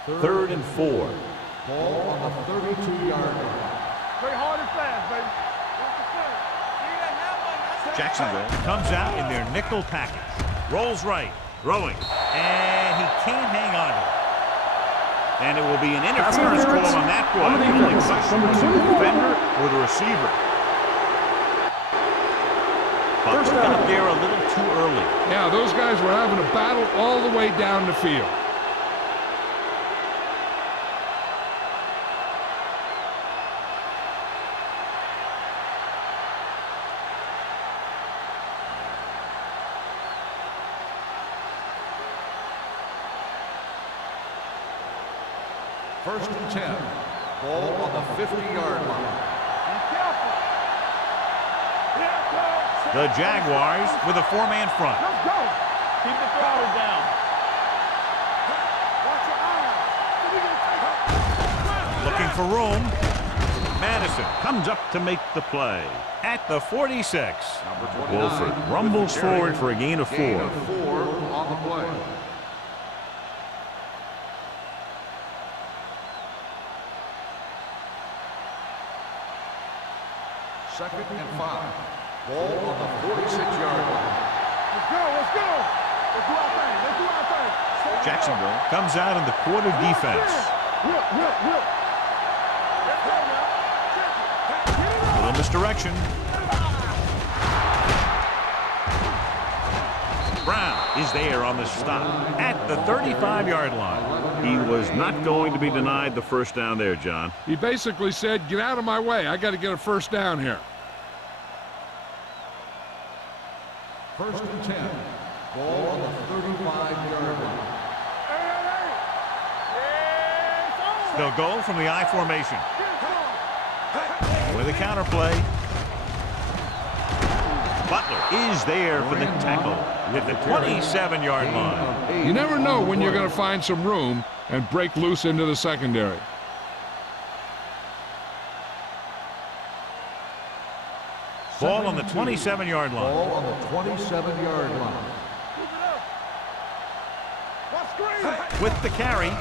Third and 4. Ball on the 32-yard line. Play hard and fast, baby. Jacksonville comes out in their nickel package. Rolls right, throwing, and he can't hang on to it. And it will be an interference call on that play. The only question was the defender or the receiver. But got there a little too early. Yeah, those guys were having a battle all the way down the field. First and 10. Ball on the 50-yard line. Be careful. The Jaguars with a 4-man front. Let's go. Keep the throttle down. Watch your eyes. Looking for room. Madison comes up to make the play at the 46. Number 29. Wolford rumbles forward for a gain of 4. Gain of 4 on the play. Second and 5. Ball on the 46-yard line. Let's go. Let's do our thing. Jacksonville comes out in the quarter defense. Whip. Let's go now. A little misdirection. Brown is there on the stop at the 35-yard line. He was not going to be denied the first down there, John. He basically said, get out of my way. I got to get a first down here. First and 10. Ball on the 35-yard line. They'll go from the I formation. With a counter play. Butler is there for the tackle at the 27-yard line. You never know when you're going to find some room and break loose into the secondary. Ball on the 27-yard line. Ball on the 27-yard line. With the carry,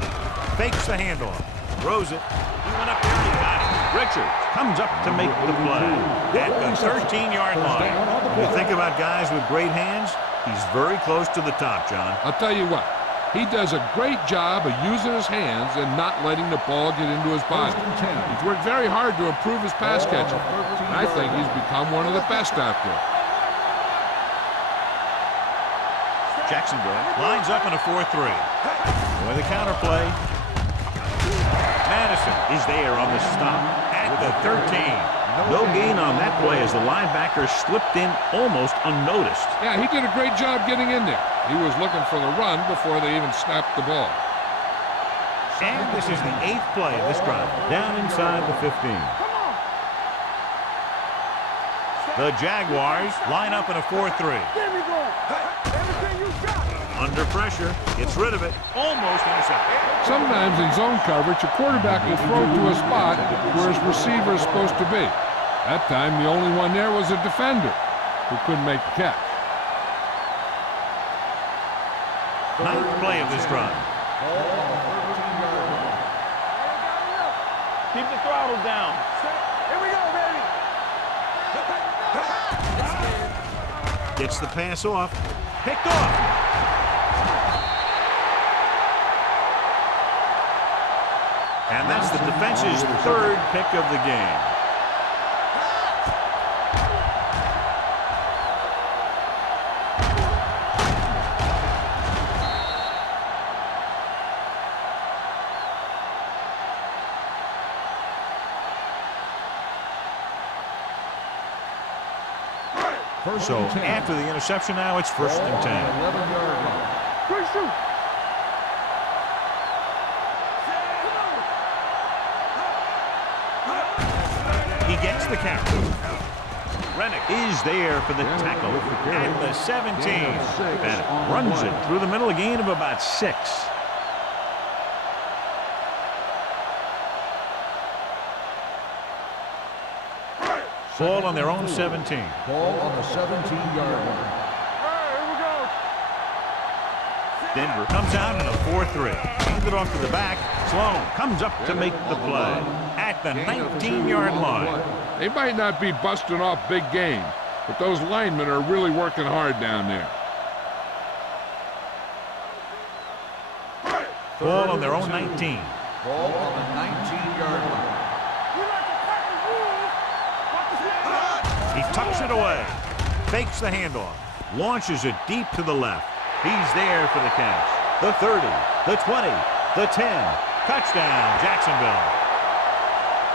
fakes the handoff, throws it. He went up there and he got it. Richards comes up to make the play at the 13-yard line. When you think about guys with great hands, he's very close to the top, John. I'll tell you what, he does a great job of using his hands and not letting the ball get into his body. He's worked very hard to improve his pass catching. And I think he's become one of the best out there. Jacksonville lines up in a 4-3. With a counter play. Madison is there on the stop at the 13. No gain on that play as the linebacker slipped in almost unnoticed. Yeah, he did a great job getting in there. He was looking for the run before they even snapped the ball. And this is the 8th play of this drive, down inside the 15. The Jaguars line up in a 4-3. Under pressure, gets rid of it, almost intercepted. Sometimes in zone coverage, a quarterback will throw to a spot where his receiver is supposed to be. That time, the only one there was a defender who couldn't make the catch. 9th play of this drive. Keep the throttle down. Here we go, baby. Gets the pass off, picked off. And that's the defense's 3rd pick of the game. So after the interception now, it's 1st and 10. 11-yard line. He gets the carry. Rennick is there for the tackle at the 17. Bennett runs it through the middle, a gain of about 6. Ball on their own 17. Ball on the 17-yard line. Denver comes out in a 4-3. Hands it off to the back. Sloan comes up to make the play at the 19-yard line. They might not be busting off big game, but those linemen are really working hard down there. Ball on their own 19. Ball on the 19-yard line. He tucks it away. Fakes the handoff. Launches it deep to the left. He's there for the catch. The 30, the 20, the 10. Touchdown, Jacksonville.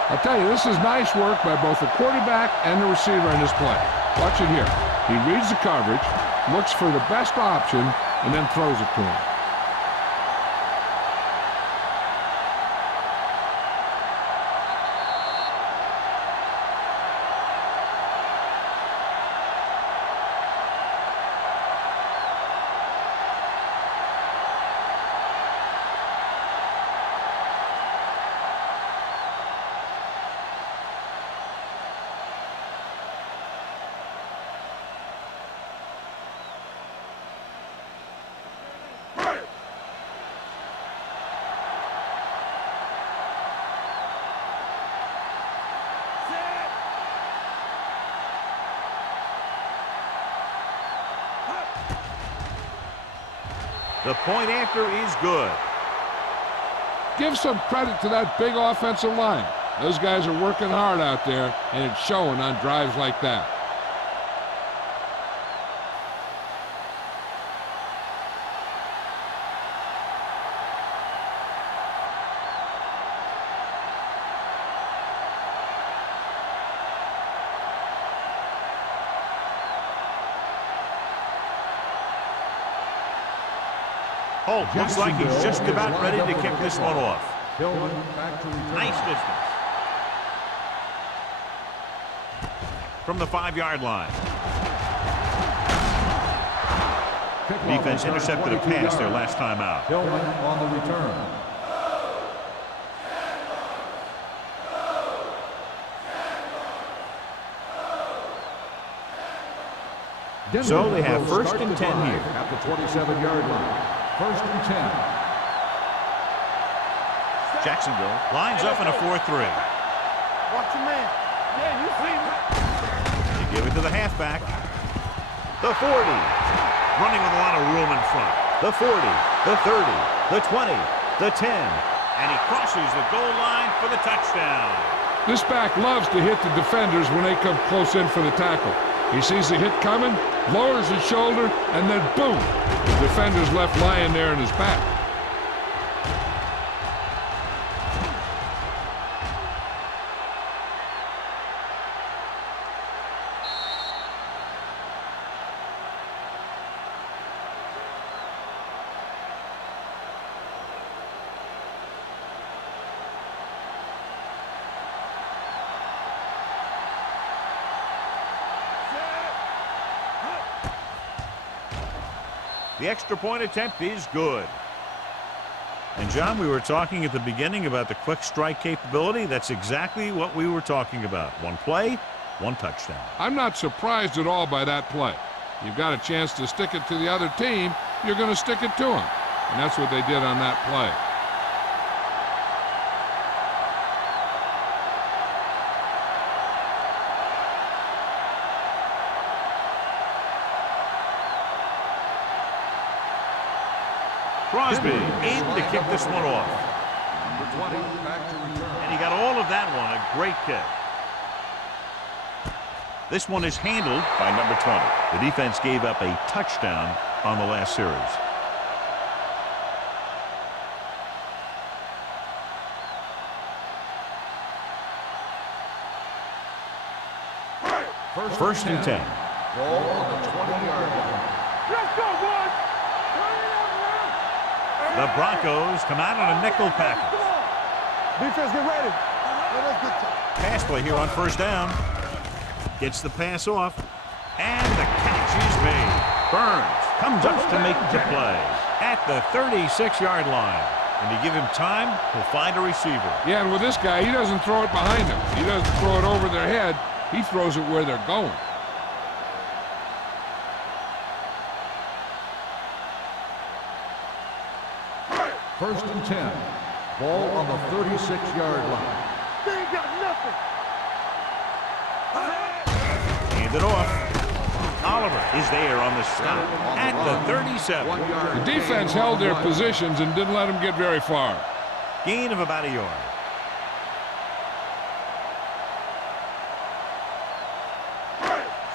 I'll tell you, this is nice work by both the quarterback and the receiver in this play. Watch it here. He reads the coverage, looks for the best option, and then throws it to him. The point after is good. Give some credit to that big offensive line. Those guys are working hard out there, and it's showing on drives like that. Holt looks like he's just about ready to kick this one off. Nice distance. From the 5-yard line. Defense intercepted a pass their last time out. Tillman on the return. So they have first and 10 here. At the 27-yard line. First and 10. Jacksonville lines up in a 4-3. Watch your man. Yeah, you see me. They give it to the halfback. The 40. Running with a lot of room in front. The 40, the 30, the 20, the 10. And he crosses the goal line for the touchdown. This back loves to hit the defenders when they come close in for the tackle. He sees the hit coming, lowers his shoulder, and then boom, the defender's left lying there in his back. The extra point attempt is good. And John, we were talking at the beginning about the quick strike capability. That's exactly what we were talking about. One play, one touchdown. I'm not surprised at all by that play. You've got a chance to stick it to the other team, you're going to stick it to them. And that's what they did on that play. Crosby in to kick this one off. Number 20, back to return. And he got all of that one. A great kick. This one is handled by number 20. The defense gave up a touchdown on the last series. First and 10. Ball on the 20-yard line. Let's go, boys. The Broncos come out on a nickel package. Defense, get ready. Pass play here on first down. Gets the pass off. And the catch is made. Burns comes up to make the play at the 36-yard line. And to give him time, he'll find a receiver. Yeah, and with this guy, he doesn't throw it behind him. He doesn't throw it over their head. He throws it where they're going. First and 10. Ball on the 36-yard line. They ain't got nothing. Hand it off. Oliver is there on the stop at the 37. The defense held their positions and didn't let them get very far. Gain of about a yard.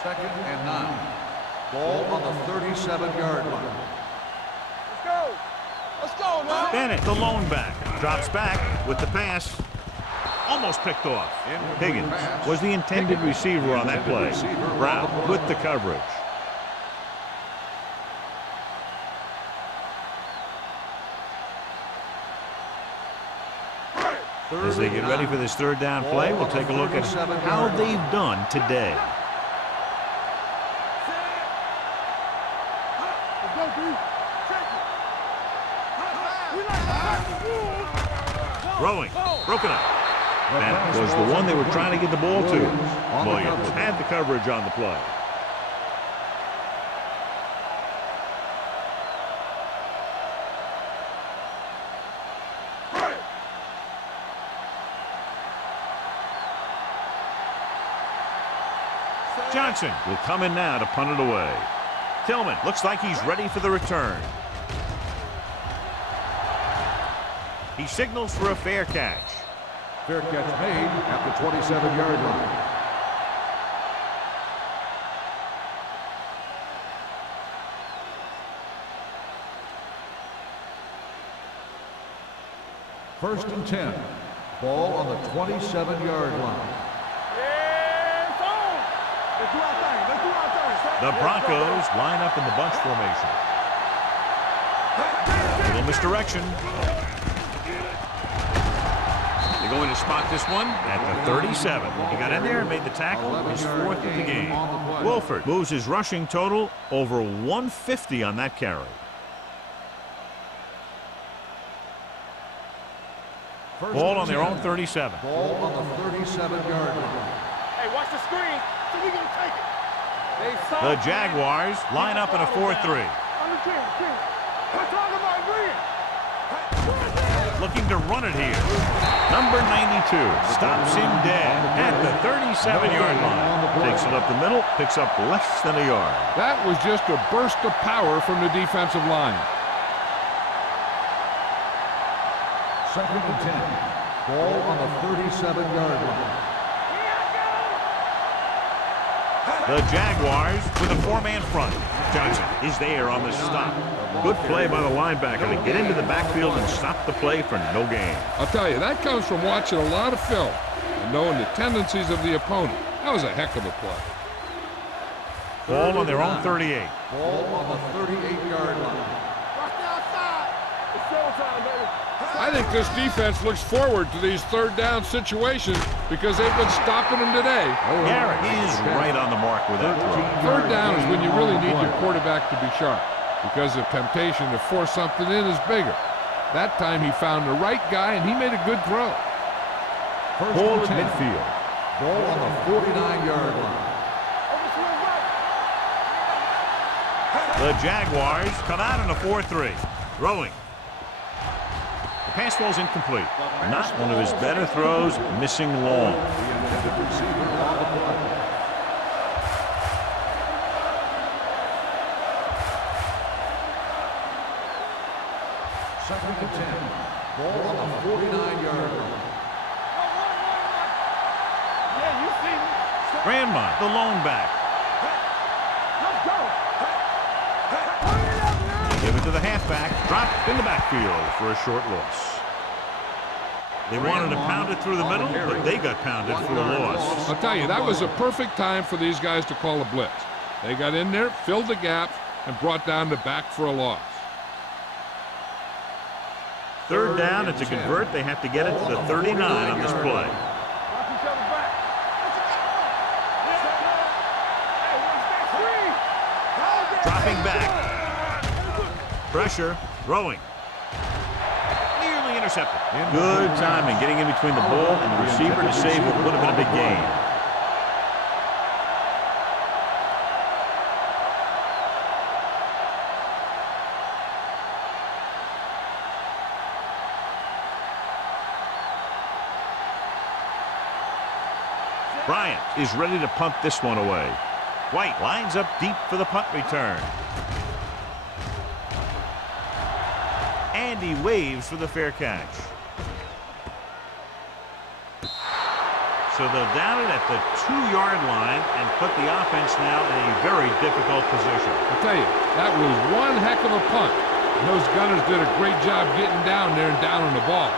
Second and 9. Ball on the 37-yard line. Let's go. Let's go, man. Bennett, the lone back, drops back with the pass. Almost picked off. Higgins was the intended receiver on that play. Brown with the coverage. As they get ready for this third down play, we'll take a look at how they've done today. Let's go, B. Check it. We like to Throwing, broken up. That was the one they were trying to get the ball to. Williams had the coverage on the play. Johnson will come in now to punt it away. Tillman looks like he's ready for the return. He signals for a fair catch. Fair catch made at the 27-yard line. First and 10. Ball on the 27-yard line. Let's do our thing. Let's do our thing. The Broncos line up in the bunch formation. Little misdirection. They're going to spot this one at the 37. He got in there and made the tackle. His 4th of the game. Wolford moves his rushing total over 150 on that carry. Ball on their own 37. Ball on the 37-yard line. Hey, watch the screen. So we gonna take it. The Jaguars line up in a 4-3. I'm the king. We're talking about win. Looking to run it here. Number 92 stops him dead at the 37-yard line. Takes it up the middle, picks up less than a yard. That was just a burst of power from the defensive line. 2nd and 10. Ball on the 37-yard line. The Jaguars with a 4-man front. Johnson is there on the stop. Good play by the linebacker to get into the backfield and stop the play for no gain. I'll tell you, that comes from watching a lot of film and knowing the tendencies of the opponent. That was a heck of a play. Ball on their own 38. Ball on the 38-yard line. Watch the outside. It's showtime, baby. I think this defense looks forward to these 3rd down situations because they've been stopping them today. Garrett is right on the mark with that throw. 3rd down is when you really need your quarterback to be sharp because the temptation to force something in is bigger. That time he found the right guy and he made a good throw. Ball at midfield. Ball on the 49-yard line. The Jaguars come out in a 4-3. Throwing. The pass ball's incomplete. Not one of his better throws, missing long. Second and 10. Ball on the 49-yard line. Yeah, you see me. Grandma, the lone back. Let's go. Give it to the halfback. Dropped in the backfield for a short loss. They wanted to pound it through the middle, but they got pounded for a loss. I'll tell you, that was a perfect time for these guys to call a blitz. They got in there, filled the gap, and brought down the back for a loss. 3rd down, and to convert, they have to get it to the 39 on this play. Watch each other back. Hey, watch that screen. Dropping back. Pressure, throwing. Nearly intercepted. Good timing, getting in between the ball and the receiver to save what would have been a big gain. Bryant is ready to punt this one away. White lines up deep for the punt return. And he waves for the fair catch. So they'll down it at the 2-yard line and put the offense now in a very difficult position. I'll tell you, that was one heck of a punt. And those gunners did a great job getting down there and down on the ball.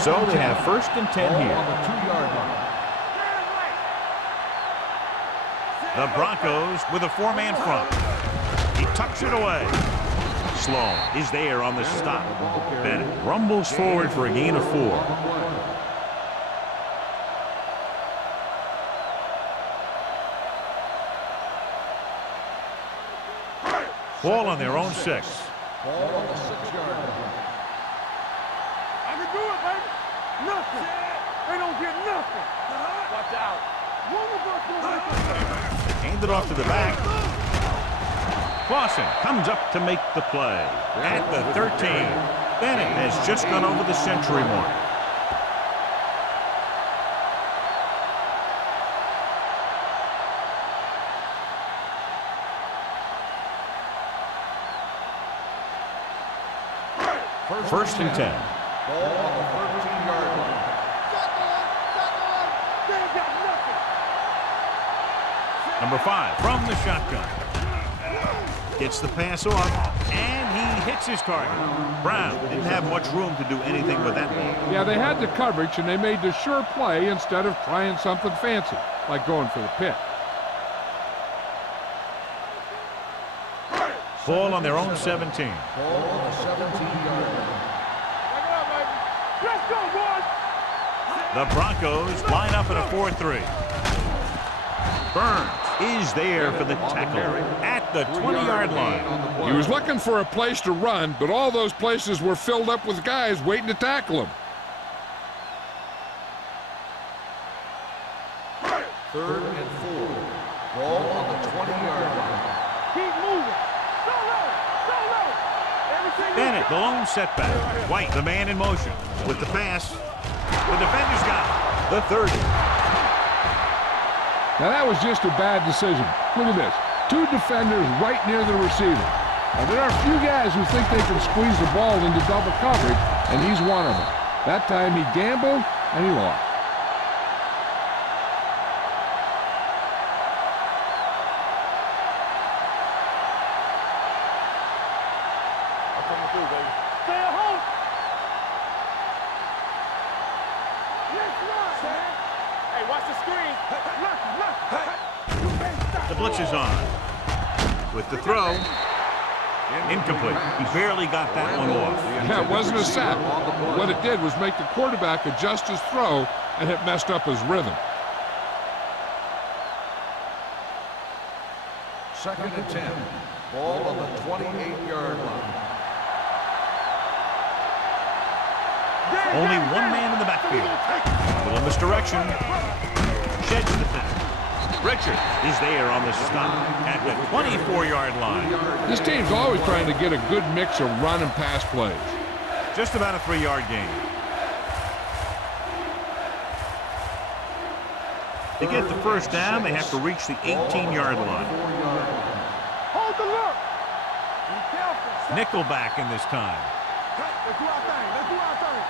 So they have 1st and 10 here. On the 2-yard line. The Broncos with a 4-man front. He tucks it away. Sloan is there on the stop. Bennett rumbles forward for a gain of 4. Ball on their own 6. Ball on the 6-yard line. I can do it, baby. Nothing. They don't get nothing. Watch out. One of us will make it. Hand it off to the back. Clausen comes up to make the play. At the 13. Bennett has just gone over the century mark. First and 10. Ball on the 13-yard line. They ain't got nothing. Number 5 from the shotgun. Gets the pass off, and he hits his target. Brown didn't have much room to do anything with that ball. Yeah, they had the coverage, and they made the sure play instead of trying something fancy, like going for the pick. Ball on their own 17. Ball on the 17-yard line. Let's go, boys! The Broncos line up in a 4-3. Burns is there for the tackle at the 20-yard line. He was looking for a place to run, but all those places were filled up with guys waiting to tackle him. 3rd and 4. Ball on the 20-yard line. Keep moving. Go low. Go low. Everything Bennett, the lone setback. White, the man in motion. With the pass. The defender's got it. The 30. Now that was just a bad decision. Look at this. 2 defenders right near the receiver. Now there are a few guys who think they can squeeze the ball into double coverage, and he's one of them. That time he gambled, and he lost. Stay at home. Let's run. Hey, watch the screen. Look. The blitz is on. With the throw. Incomplete. He barely got that one off. Yeah, it wasn't a sack. What it did was make the quarterback adjust his throw, and it messed up his rhythm. 2nd and 10. Ball on the 28-yard line. Only one man in the backfield. Little misdirection. Sheds the tackle. Richard is there on the stop at the 24-yard line. This team's always trying to get a good mix of run and pass plays. Just about a 3-yard gain. To get the first down, they have to reach the 18-yard line. Hold the look. Be careful. Nickelback in this time. Let's do our thing. Let's do our thing.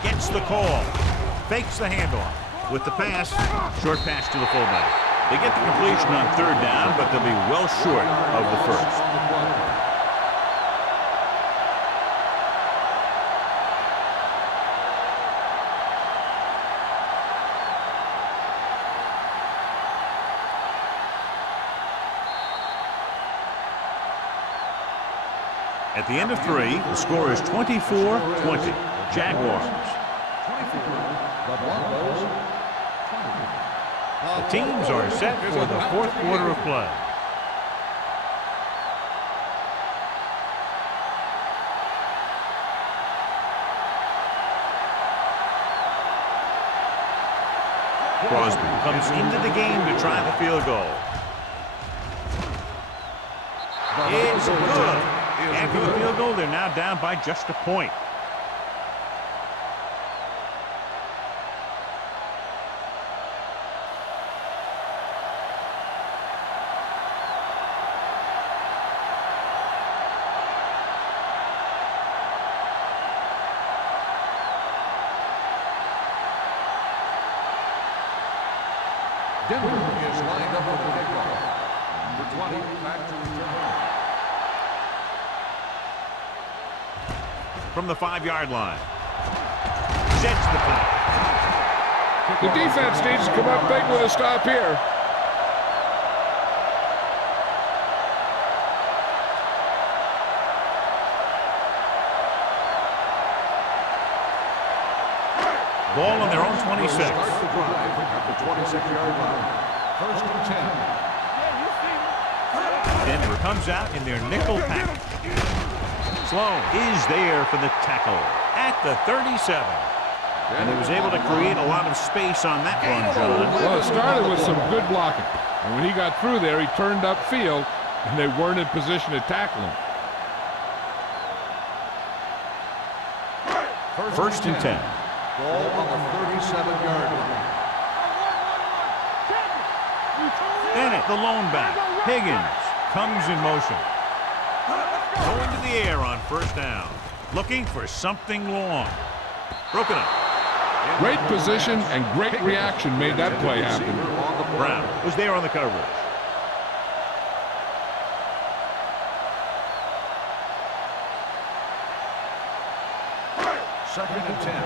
Gets the call. Fakes the handoff. With the pass, short pass to the fullback. They get the completion on 3rd down, but they'll be well short of the first. At the end of 3, the score is 24-20. Jaguars. The Broncos. The teams are set for the 4th quarter of play. Crosby comes into the game to try the field goal. It's good. After the field goal, they're now down by just a point. Denver is lined up with the kickoff. Number 20 back to return. From the 5-yard line. Sets the play. The defense needs to come up big with a stop here. Ball on their own 26. Start the drive at the 26-yard line. 1st and 10. Denver comes out in their nickel package. Sloan is there for the tackle at the 37. And he was able to create a lot of space on that run, John. Well, it started with some good blocking. And when he got through there, he turned upfield, and they weren't in position to tackle him. 1st and 10. Ball on the 37-yard line. Bennett, the lone back. Higgins comes in motion. Going to the air on 1st down. Looking for something long. Broken up. Great position and great reaction made that play happen. Brown was there on the coverage. 2nd and 10.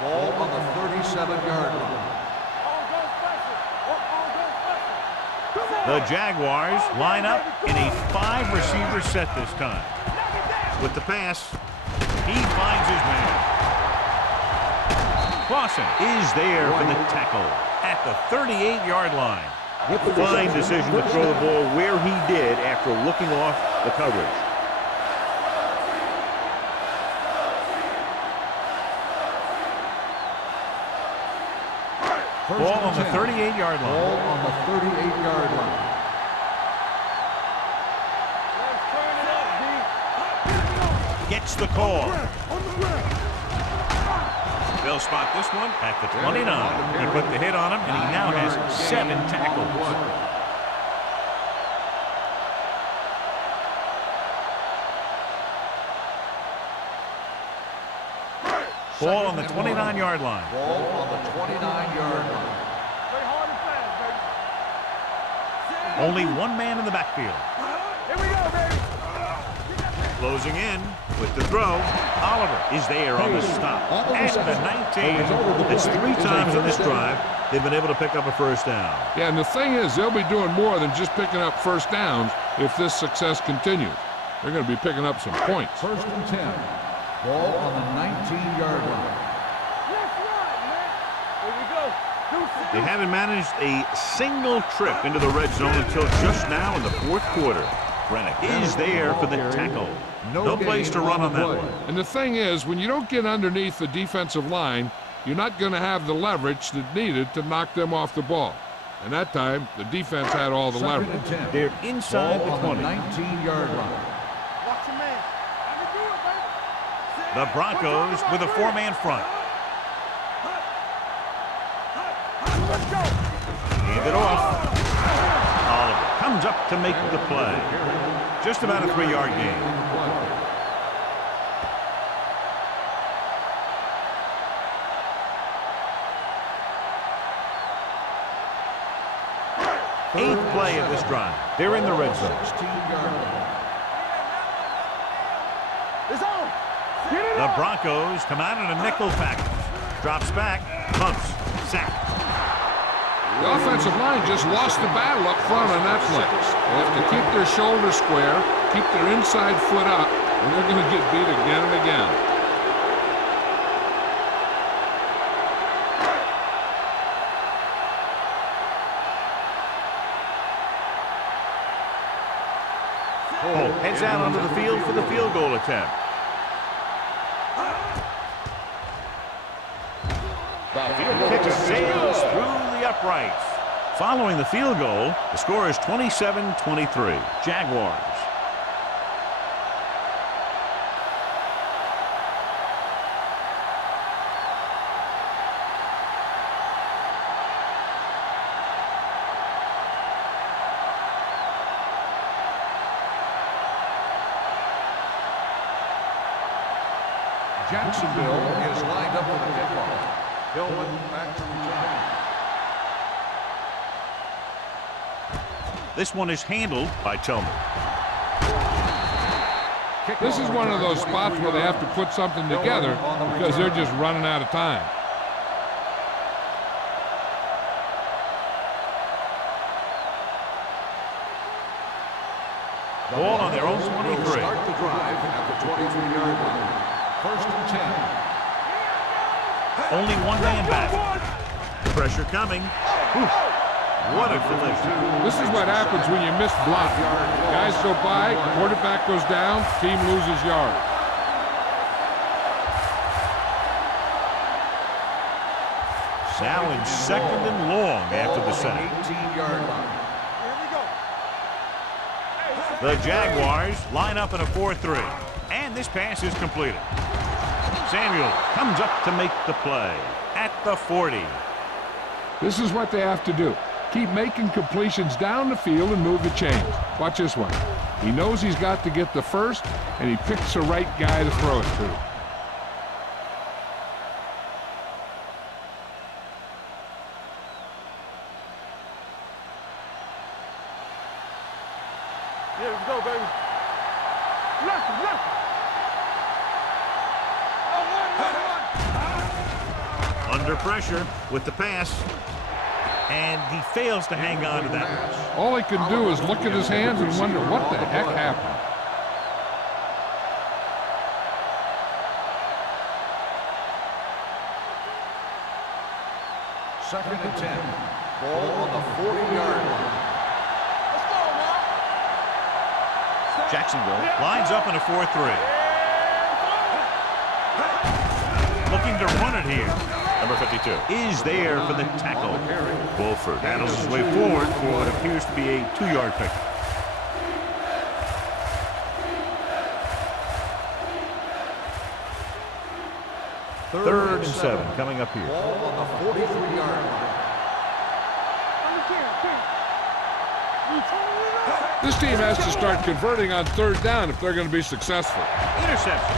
Ball on the 37-yard line. All go special. All go special. Come on. The Jaguars line up in a 5-receiver set this time. With the pass, he finds his man. Clausen is there for the tackle at the 38-yard line. Fine decision to throw the ball where he did after looking off the coverage. Ball on the 38-yard line. Ball on the 38-yard line. Gets the call. They'll spot this one at the 29. He put the hit on him, and he now has 7 tackles. Ball on the 29-yard line. Ball on the 29-yard line. Only one man in the backfield. Here we go, baby. Closing in with the throw. Oliver is there on the stop at the 19. It's 3 times in this drive they've been able to pick up a first down. Yeah, and the thing is, they'll be doing more than just picking up first downs if this success continues. They're going to be picking up some points. 1st and 10. Ball on the 19-yard line. Let's run, man. Here we go. They haven't managed a single trip into the red zone until just now in the 4th quarter. Rennick is there for the tackle. No place to run on that one. And the thing is, when you don't get underneath the defensive line, you're not going to have the leverage that's needed to knock them off the ball. And that time, the defense had all the leverage. They're inside the 20. 19-yard line. Watch your man. I can do it, baby. The Broncos with a 4-man front. Let's go. Hand it off. Oliver comes up to make the play. Just about a 3-yard gain. Eighth play of this drive. They're in the red zone. 16-yard line. It's on. Get it The on. Broncos come out in a nickel package. Drops back, pumps, sack. The offensive line just lost the battle up front on that play. They have to keep their shoulders square, keep their inside foot up, and they're going to get beat again and again. Cole heads out onto the field for the field goal attempt. Kick sails through the uprights. Following the field goal, the score is 27-23. Jaguars. Jacksonville is lined up with a kickoff. Hillman back to return. This one is handled by Tillman. This is one of those spots where they have to put something together because they're just running out of time. Ball on their own 23. Start the drive at the 23-yard line. 1st and 10. Only one man back. Pressure coming. Oof. What a collision. This is what happens when you miss block. Guys go by, quarterback goes down, team loses yards. Now in 2nd and long after the sack. 18-yard line. The Jaguars line up in a 4-3. And this pass is completed. Samuel comes up to make the play at the 40. This is what they have to do. Keep making completions down the field and move the chains. Watch this one. He knows he's got to get the first, and he picks the right guy to throw it to. Here we go, baby. Left. Under pressure with the pass. And he fails to hang on to that. All he can do is look at his hands and wonder what the heck happened. Second and 10. Ball on the 40-yard line. Let's go, man. Jacksonville lines up in a 4-3. Looking to run it here. Number 52 is there for the tackle. Wolford battles his way forward for what appears to be a 2-yard pickup. Third and 7 coming up here. Ball on the 43-yard line. This team has to start converting on third down if they're going to be successful. Interception.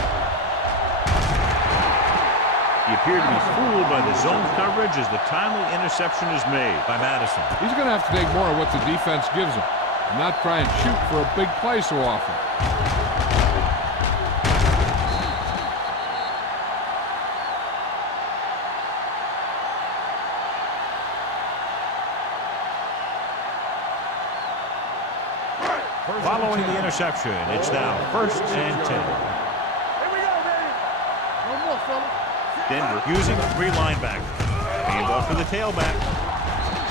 He appeared to be fooled by the zone coverage as the timely interception is made by Madison. He's going to have to take more of what the defense gives him and not try and shoot for a big play so often. Following the interception, it's now 1st and 10. Here we go, baby. No more, fella. Denver using 3 linebackers. Hands off to the tailback.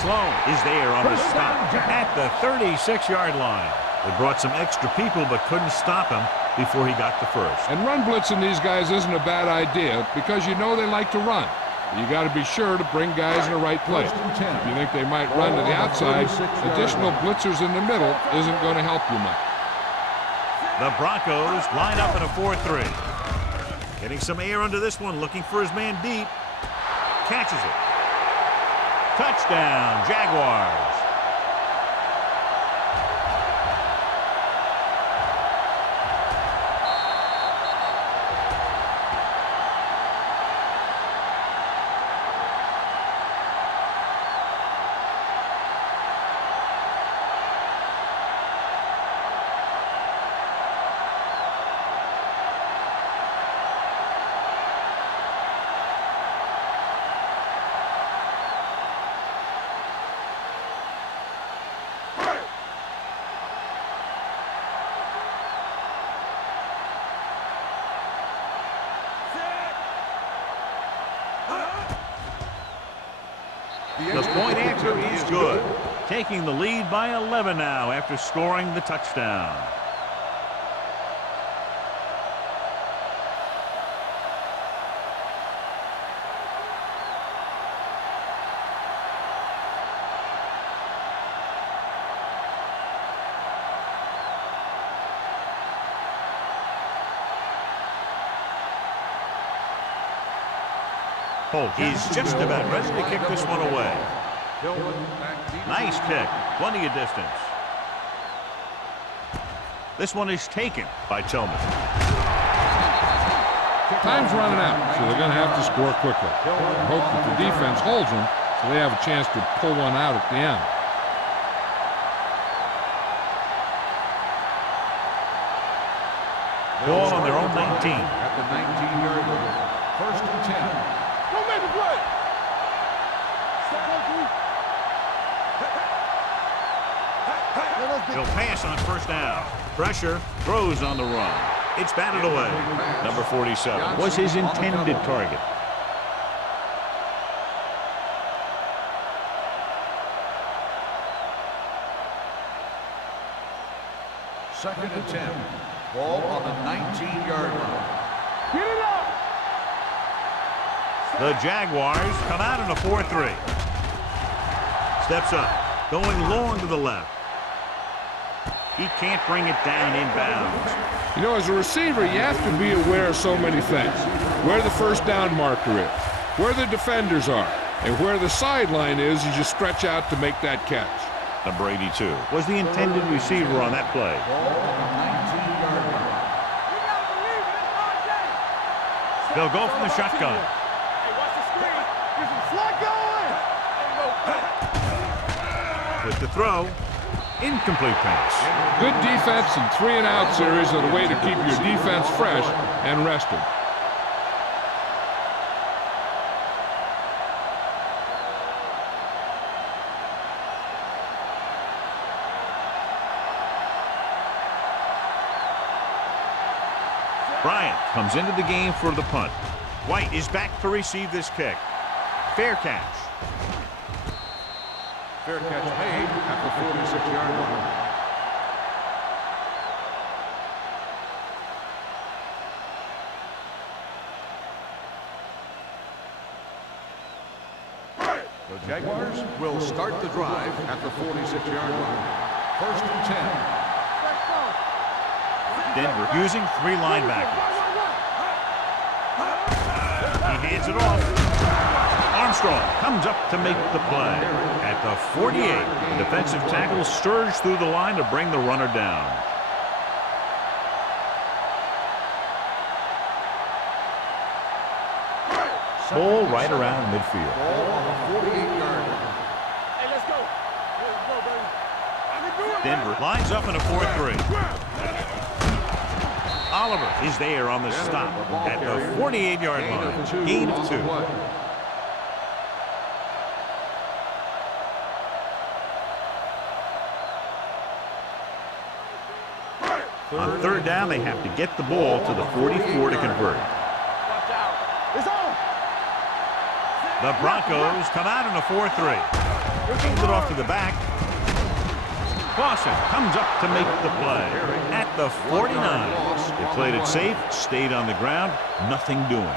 Sloan is there on the stop at the 36-yard line. They brought some extra people but couldn't stop him before he got the first. And run blitzing these guys isn't a bad idea because you know they like to run. You got to be sure to bring guys in the right place. If you think they might run to the outside, additional blitzers in the middle isn't going to help you much. The Broncos line up in a 4-3. Getting some air under this one, looking for his man deep. Catches it. Touchdown, Jaguars. The point answer is good. Taking the lead by 11 now after scoring the touchdown. He's just about ready to kick this one away. Nice kick. Plenty of distance. This one is taken by Tillman. Time's running out, so they're going to have to score quickly. I hope that the defense holds them so they have a chance to pull one out at the end. Ball on their own 19. At the 19-yard line. 1st and 10. Don't make a play. He'll pass on 1st down. Pressure, throws on the run. It's batted away. Number 47 was his intended target. Second and 10. Ball on the 19-yard line. Get it up. The Jaguars come out in a 4-3. Steps up, going long to the left. He can't bring it down inbounds. You know, as a receiver, you have to be aware of so many things. Where the 1st down marker is, where the defenders are, and where the sideline is as you stretch out to make that catch. Number 82 was the intended receiver on that play. Ball on the 19-yard line. You gotta believe it. It's our day. They'll go from the shotgun. Hey, watch the screen. Get some slot going. With the throw, incomplete pass. Good defense and 3-and-out series are the way to keep your defense fresh and rested. Bryant comes into the game for the punt. White is back to receive this kick. Fair catch. Fair catch made at the 46-yard line. The Jaguars will start the drive at the 46-yard line. First and 10. Denver using 3 linebackers. He hands it off. Armstrong comes up to make the play. At the 48, the defensive tackle surged through the line to bring the runner down. Ball right around midfield. Ball on the 48-yard line. Hey, let's go. Let's go, baby. I can do it, Denver lines up in a 4-3. Oliver is there on the stop at the 48-yard line. Gain of 2. On 3rd down, they have to get the ball to the 44 to convert. Watch out. It's on. The Broncos come out in a 4-3. Hands it off to the back. Clausen comes up to make the play at the 49. They played it safe, stayed on the ground, nothing doing.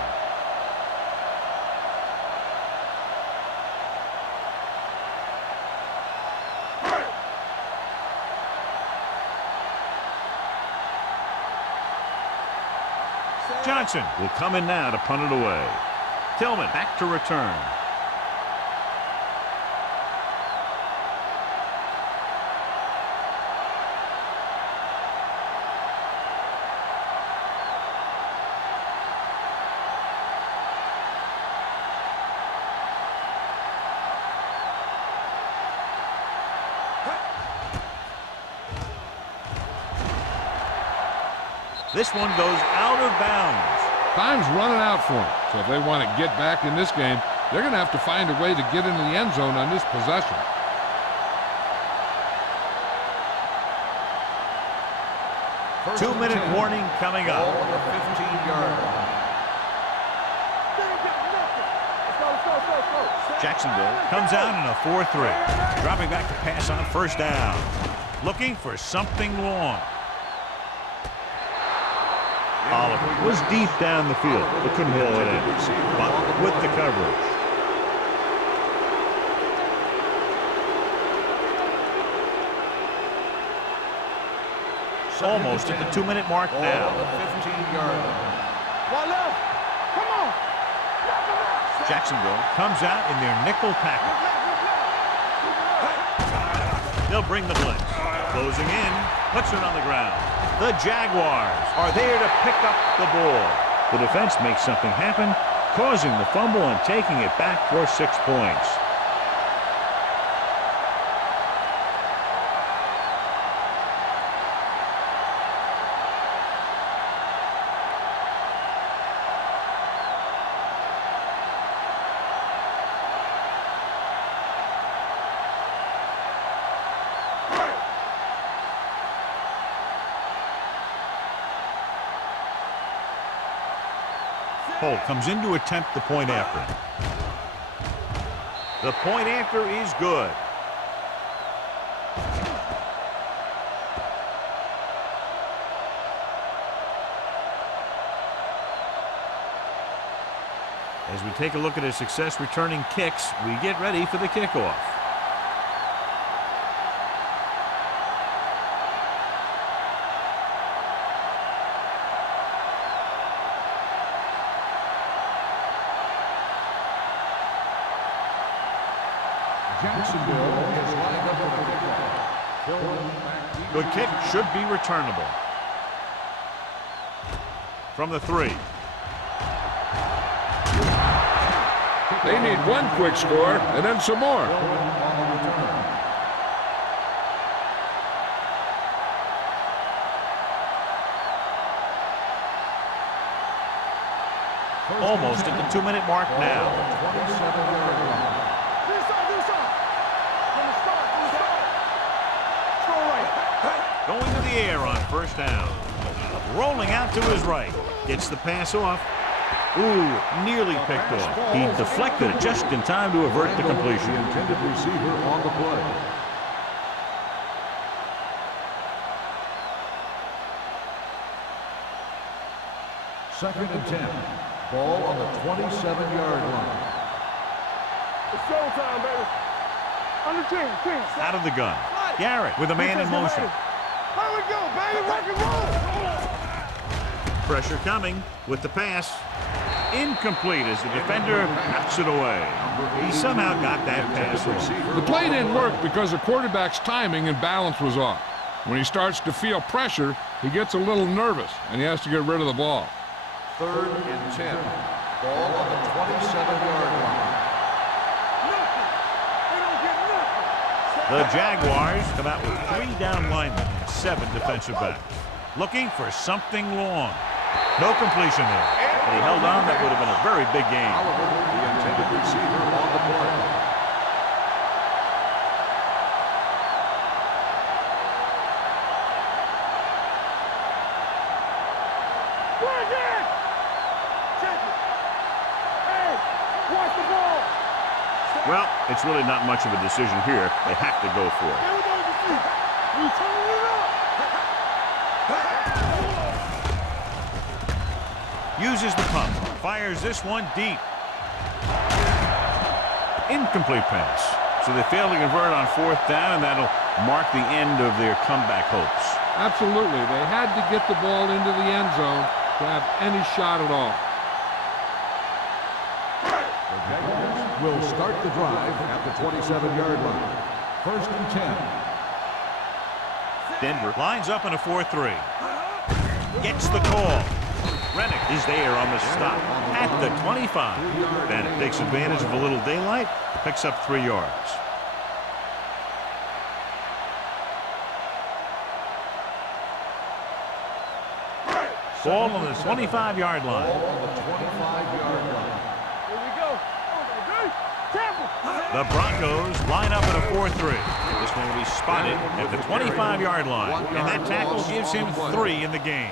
Johnson will come in now to punt it away. Tillman back to return. This one goes out of bounds. Time's running out for them. So if they want to get back in this game, they're going to have to find a way to get into the end zone on this possession. First 2-minute and 10. warning coming Ball up. on the 15-yard line. Jacksonville comes out in a 4-3. Dropping back to pass on 1st down. Looking for something long. Oliver was deep down the field, but couldn't haul it in. But with the coverage. Almost at the 2-minute mark Ball now. on the 15-yard line. One left. Come on. Jacksonville comes out in their nickel package. They'll bring the blitz. Closing in, puts it on the ground. The Jaguars are there to pick up the ball. The defense makes something happen, causing the fumble and taking it back for 6 points. Holt comes in to attempt the point after. The point after is good. As we take a look at his success returning kicks, we get ready for the kickoff. Jacksonville is lined up for the kickoff. Good kick, should be returnable. From the 3. They need one quick score and then some more. Almost at the 2-minute mark now. 27-yard line. Going to the air on 1st down. Rolling out to his right. Gets the pass off. Ooh, nearly picked off. He deflected it just in time to avert the completion. The intended receiver on the play. Second and 10. Ball on the 27-yard line. It's showtime, baby. On the 10. Out of the gun. Garrett with a man in motion. Here we go, baby. Rock and roll. Pressure coming with the pass. Incomplete as the defender knocks it away. He somehow got that pass off. The play didn't work because the quarterback's timing and balance was off. When he starts to feel pressure, he gets a little nervous, and he has to get rid of the ball. Third and 10. Ball on the 27-yard line. The Jaguars come out with 3 down linemen and 7 defensive backs. Looking for something long. No completion there. But he held on. That would have been a very big game. The intended receiver on the play. Well, it's really not much of a decision here. They have to go for it. Uses the pump. Fires this one deep. Incomplete pass. So they fail to convert on 4th down, and that'll mark the end of their comeback hopes. Absolutely. They had to get the ball into the end zone to have any shot at all. Will start the drive at the 27-yard line. First and 10. Denver lines up in a 4-3. Gets the call. Rennick is there on the stop at the 25. Bennett takes advantage of a little daylight, picks up 3 yards. Ball on the 25-yard line. Ball on the 25-yard line. The Broncos line up in a 4-3. This one will be spotted at the 25-yard line, and that tackle gives him 3 in the game.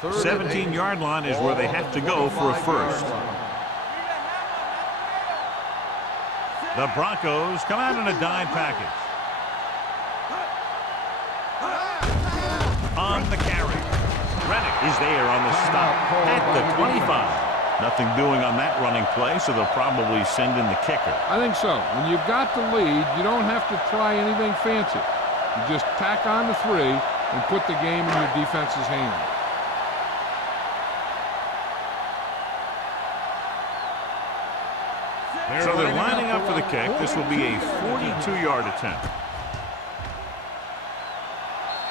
The 17-yard line is where they have to go for a first. The Broncos come out in a dime package. On the carry. Rennick is there on the stop at the 25. Nothing doing on that running play, so they'll probably send in the kicker. I think so. When you've got the lead, you don't have to try anything fancy. You just tack on the 3 and put the game in your defense's hands. So they're lining up for the kick. This will be a 42-yard attempt.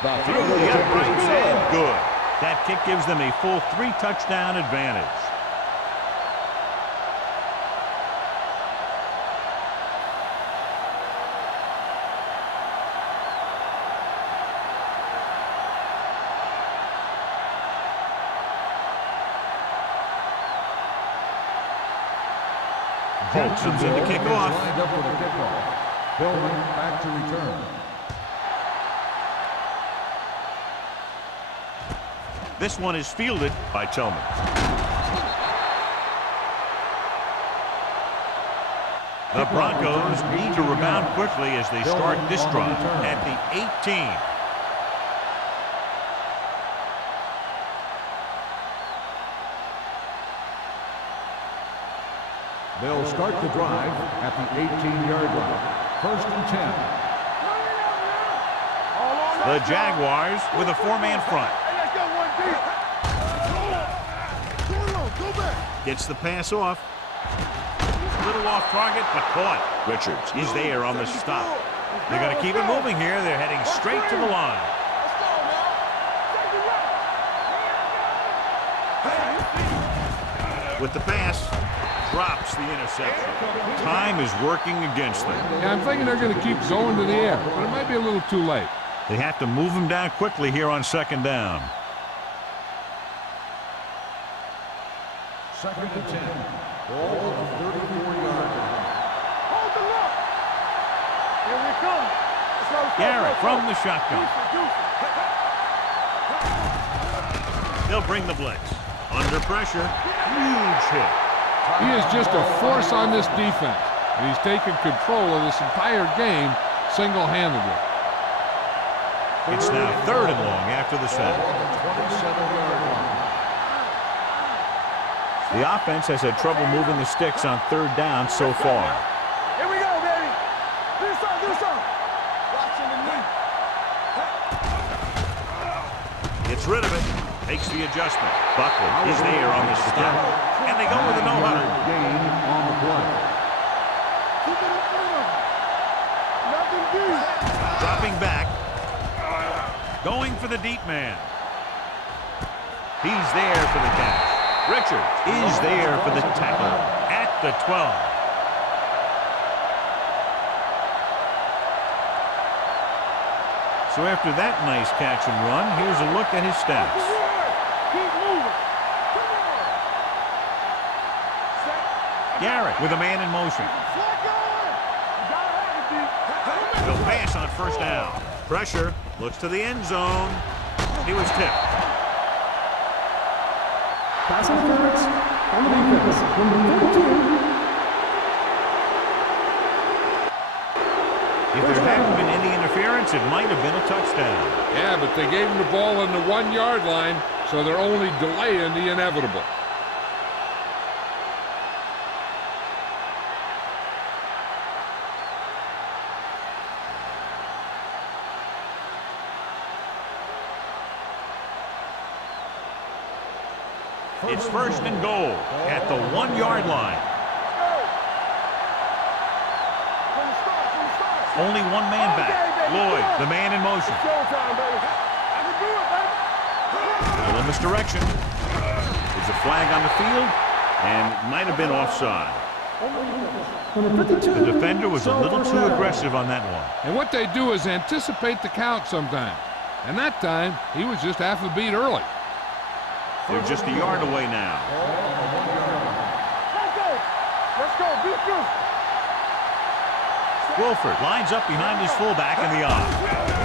Through the uprights and good. That kick gives them a full 3-touchdown advantage. Holt comes in to kick off. Lined up for the kickoff. Billman back to return. This one is fielded by Tillman. The Broncos need to rebound quickly as they start this drive at the 18. They'll start the drive at the 18-yard line. First and 10. The Jaguars with a 4-man front. Gets the pass off. A little off target, but caught. Richards is there on the stop. They're going to keep it moving here. They're heading straight to the line. With the pass, drops the interception. Time is working against them. Yeah, I'm thinking they're going to keep going to the air, but it might be a little too late. They have to move him down quickly here on 2nd down. Second and 10. Ball on the 34-yard line. Hold the look. we come. Garrett from the shotgun. They'll bring the blitz. Under pressure. Huge hit. He is just a force on this defense, and he's taken control of this entire game single-handedly. It's now 3rd and long after the sack. The offense has had trouble moving the sticks on 3rd down so far. Here we go, baby. Do something. Watching the knee. Gets rid of it. Makes the adjustment. Buckley is there on the stop. And they go with a no-huddle. Gain on the play. Nothing deep. Dropping back. Going for the deep man. He's there for the catch. Richards is there for the tackle at the 12. So after that nice catch and run, here's a look at his stats. Keep moving. Garrett with a man in motion. He'll pass on 1st down. Pressure. Looks to the end zone. He was tipped. Pass interference on the defense. Number 32. If there hadn't been any interference, it might have been a touchdown. Yeah, but they gave him the ball on the 1-yard line, so they're only delaying the inevitable. It's 1st and goal at the 1-yard line. Only one man back. Lloyd, the man in motion. A little misdirection. There's a flag on the field, and might have been offside. The defender was a little too aggressive on that one. And what they do is anticipate the count sometimes. And that time, he was just half a beat early. They're just a yard away now. Let's go. Be good. Wolford lines up behind his fullback in the off.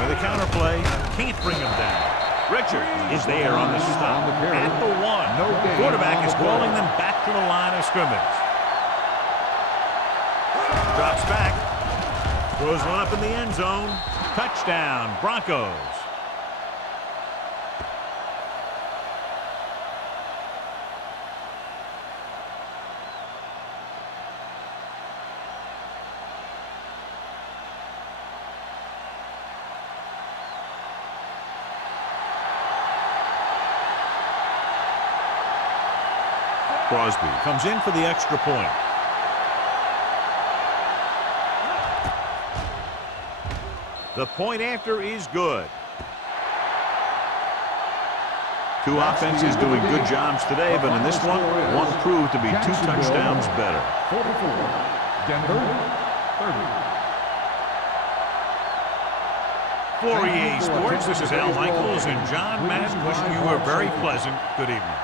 With a counter play, can't bring him down. Richard is there on the stop at the 1. Quarterback is calling them back to the line of scrimmage. Drops back. Throws one up in the end zone. Touchdown, Broncos. Crosby comes in for the extra point. The point after is good. Two offenses doing good jobs today, but in this one proved to be 2 touchdowns better. 44. Denver 30. For EA Sports, this is Al Michaels and John Madden wishing you a very pleasant good evening.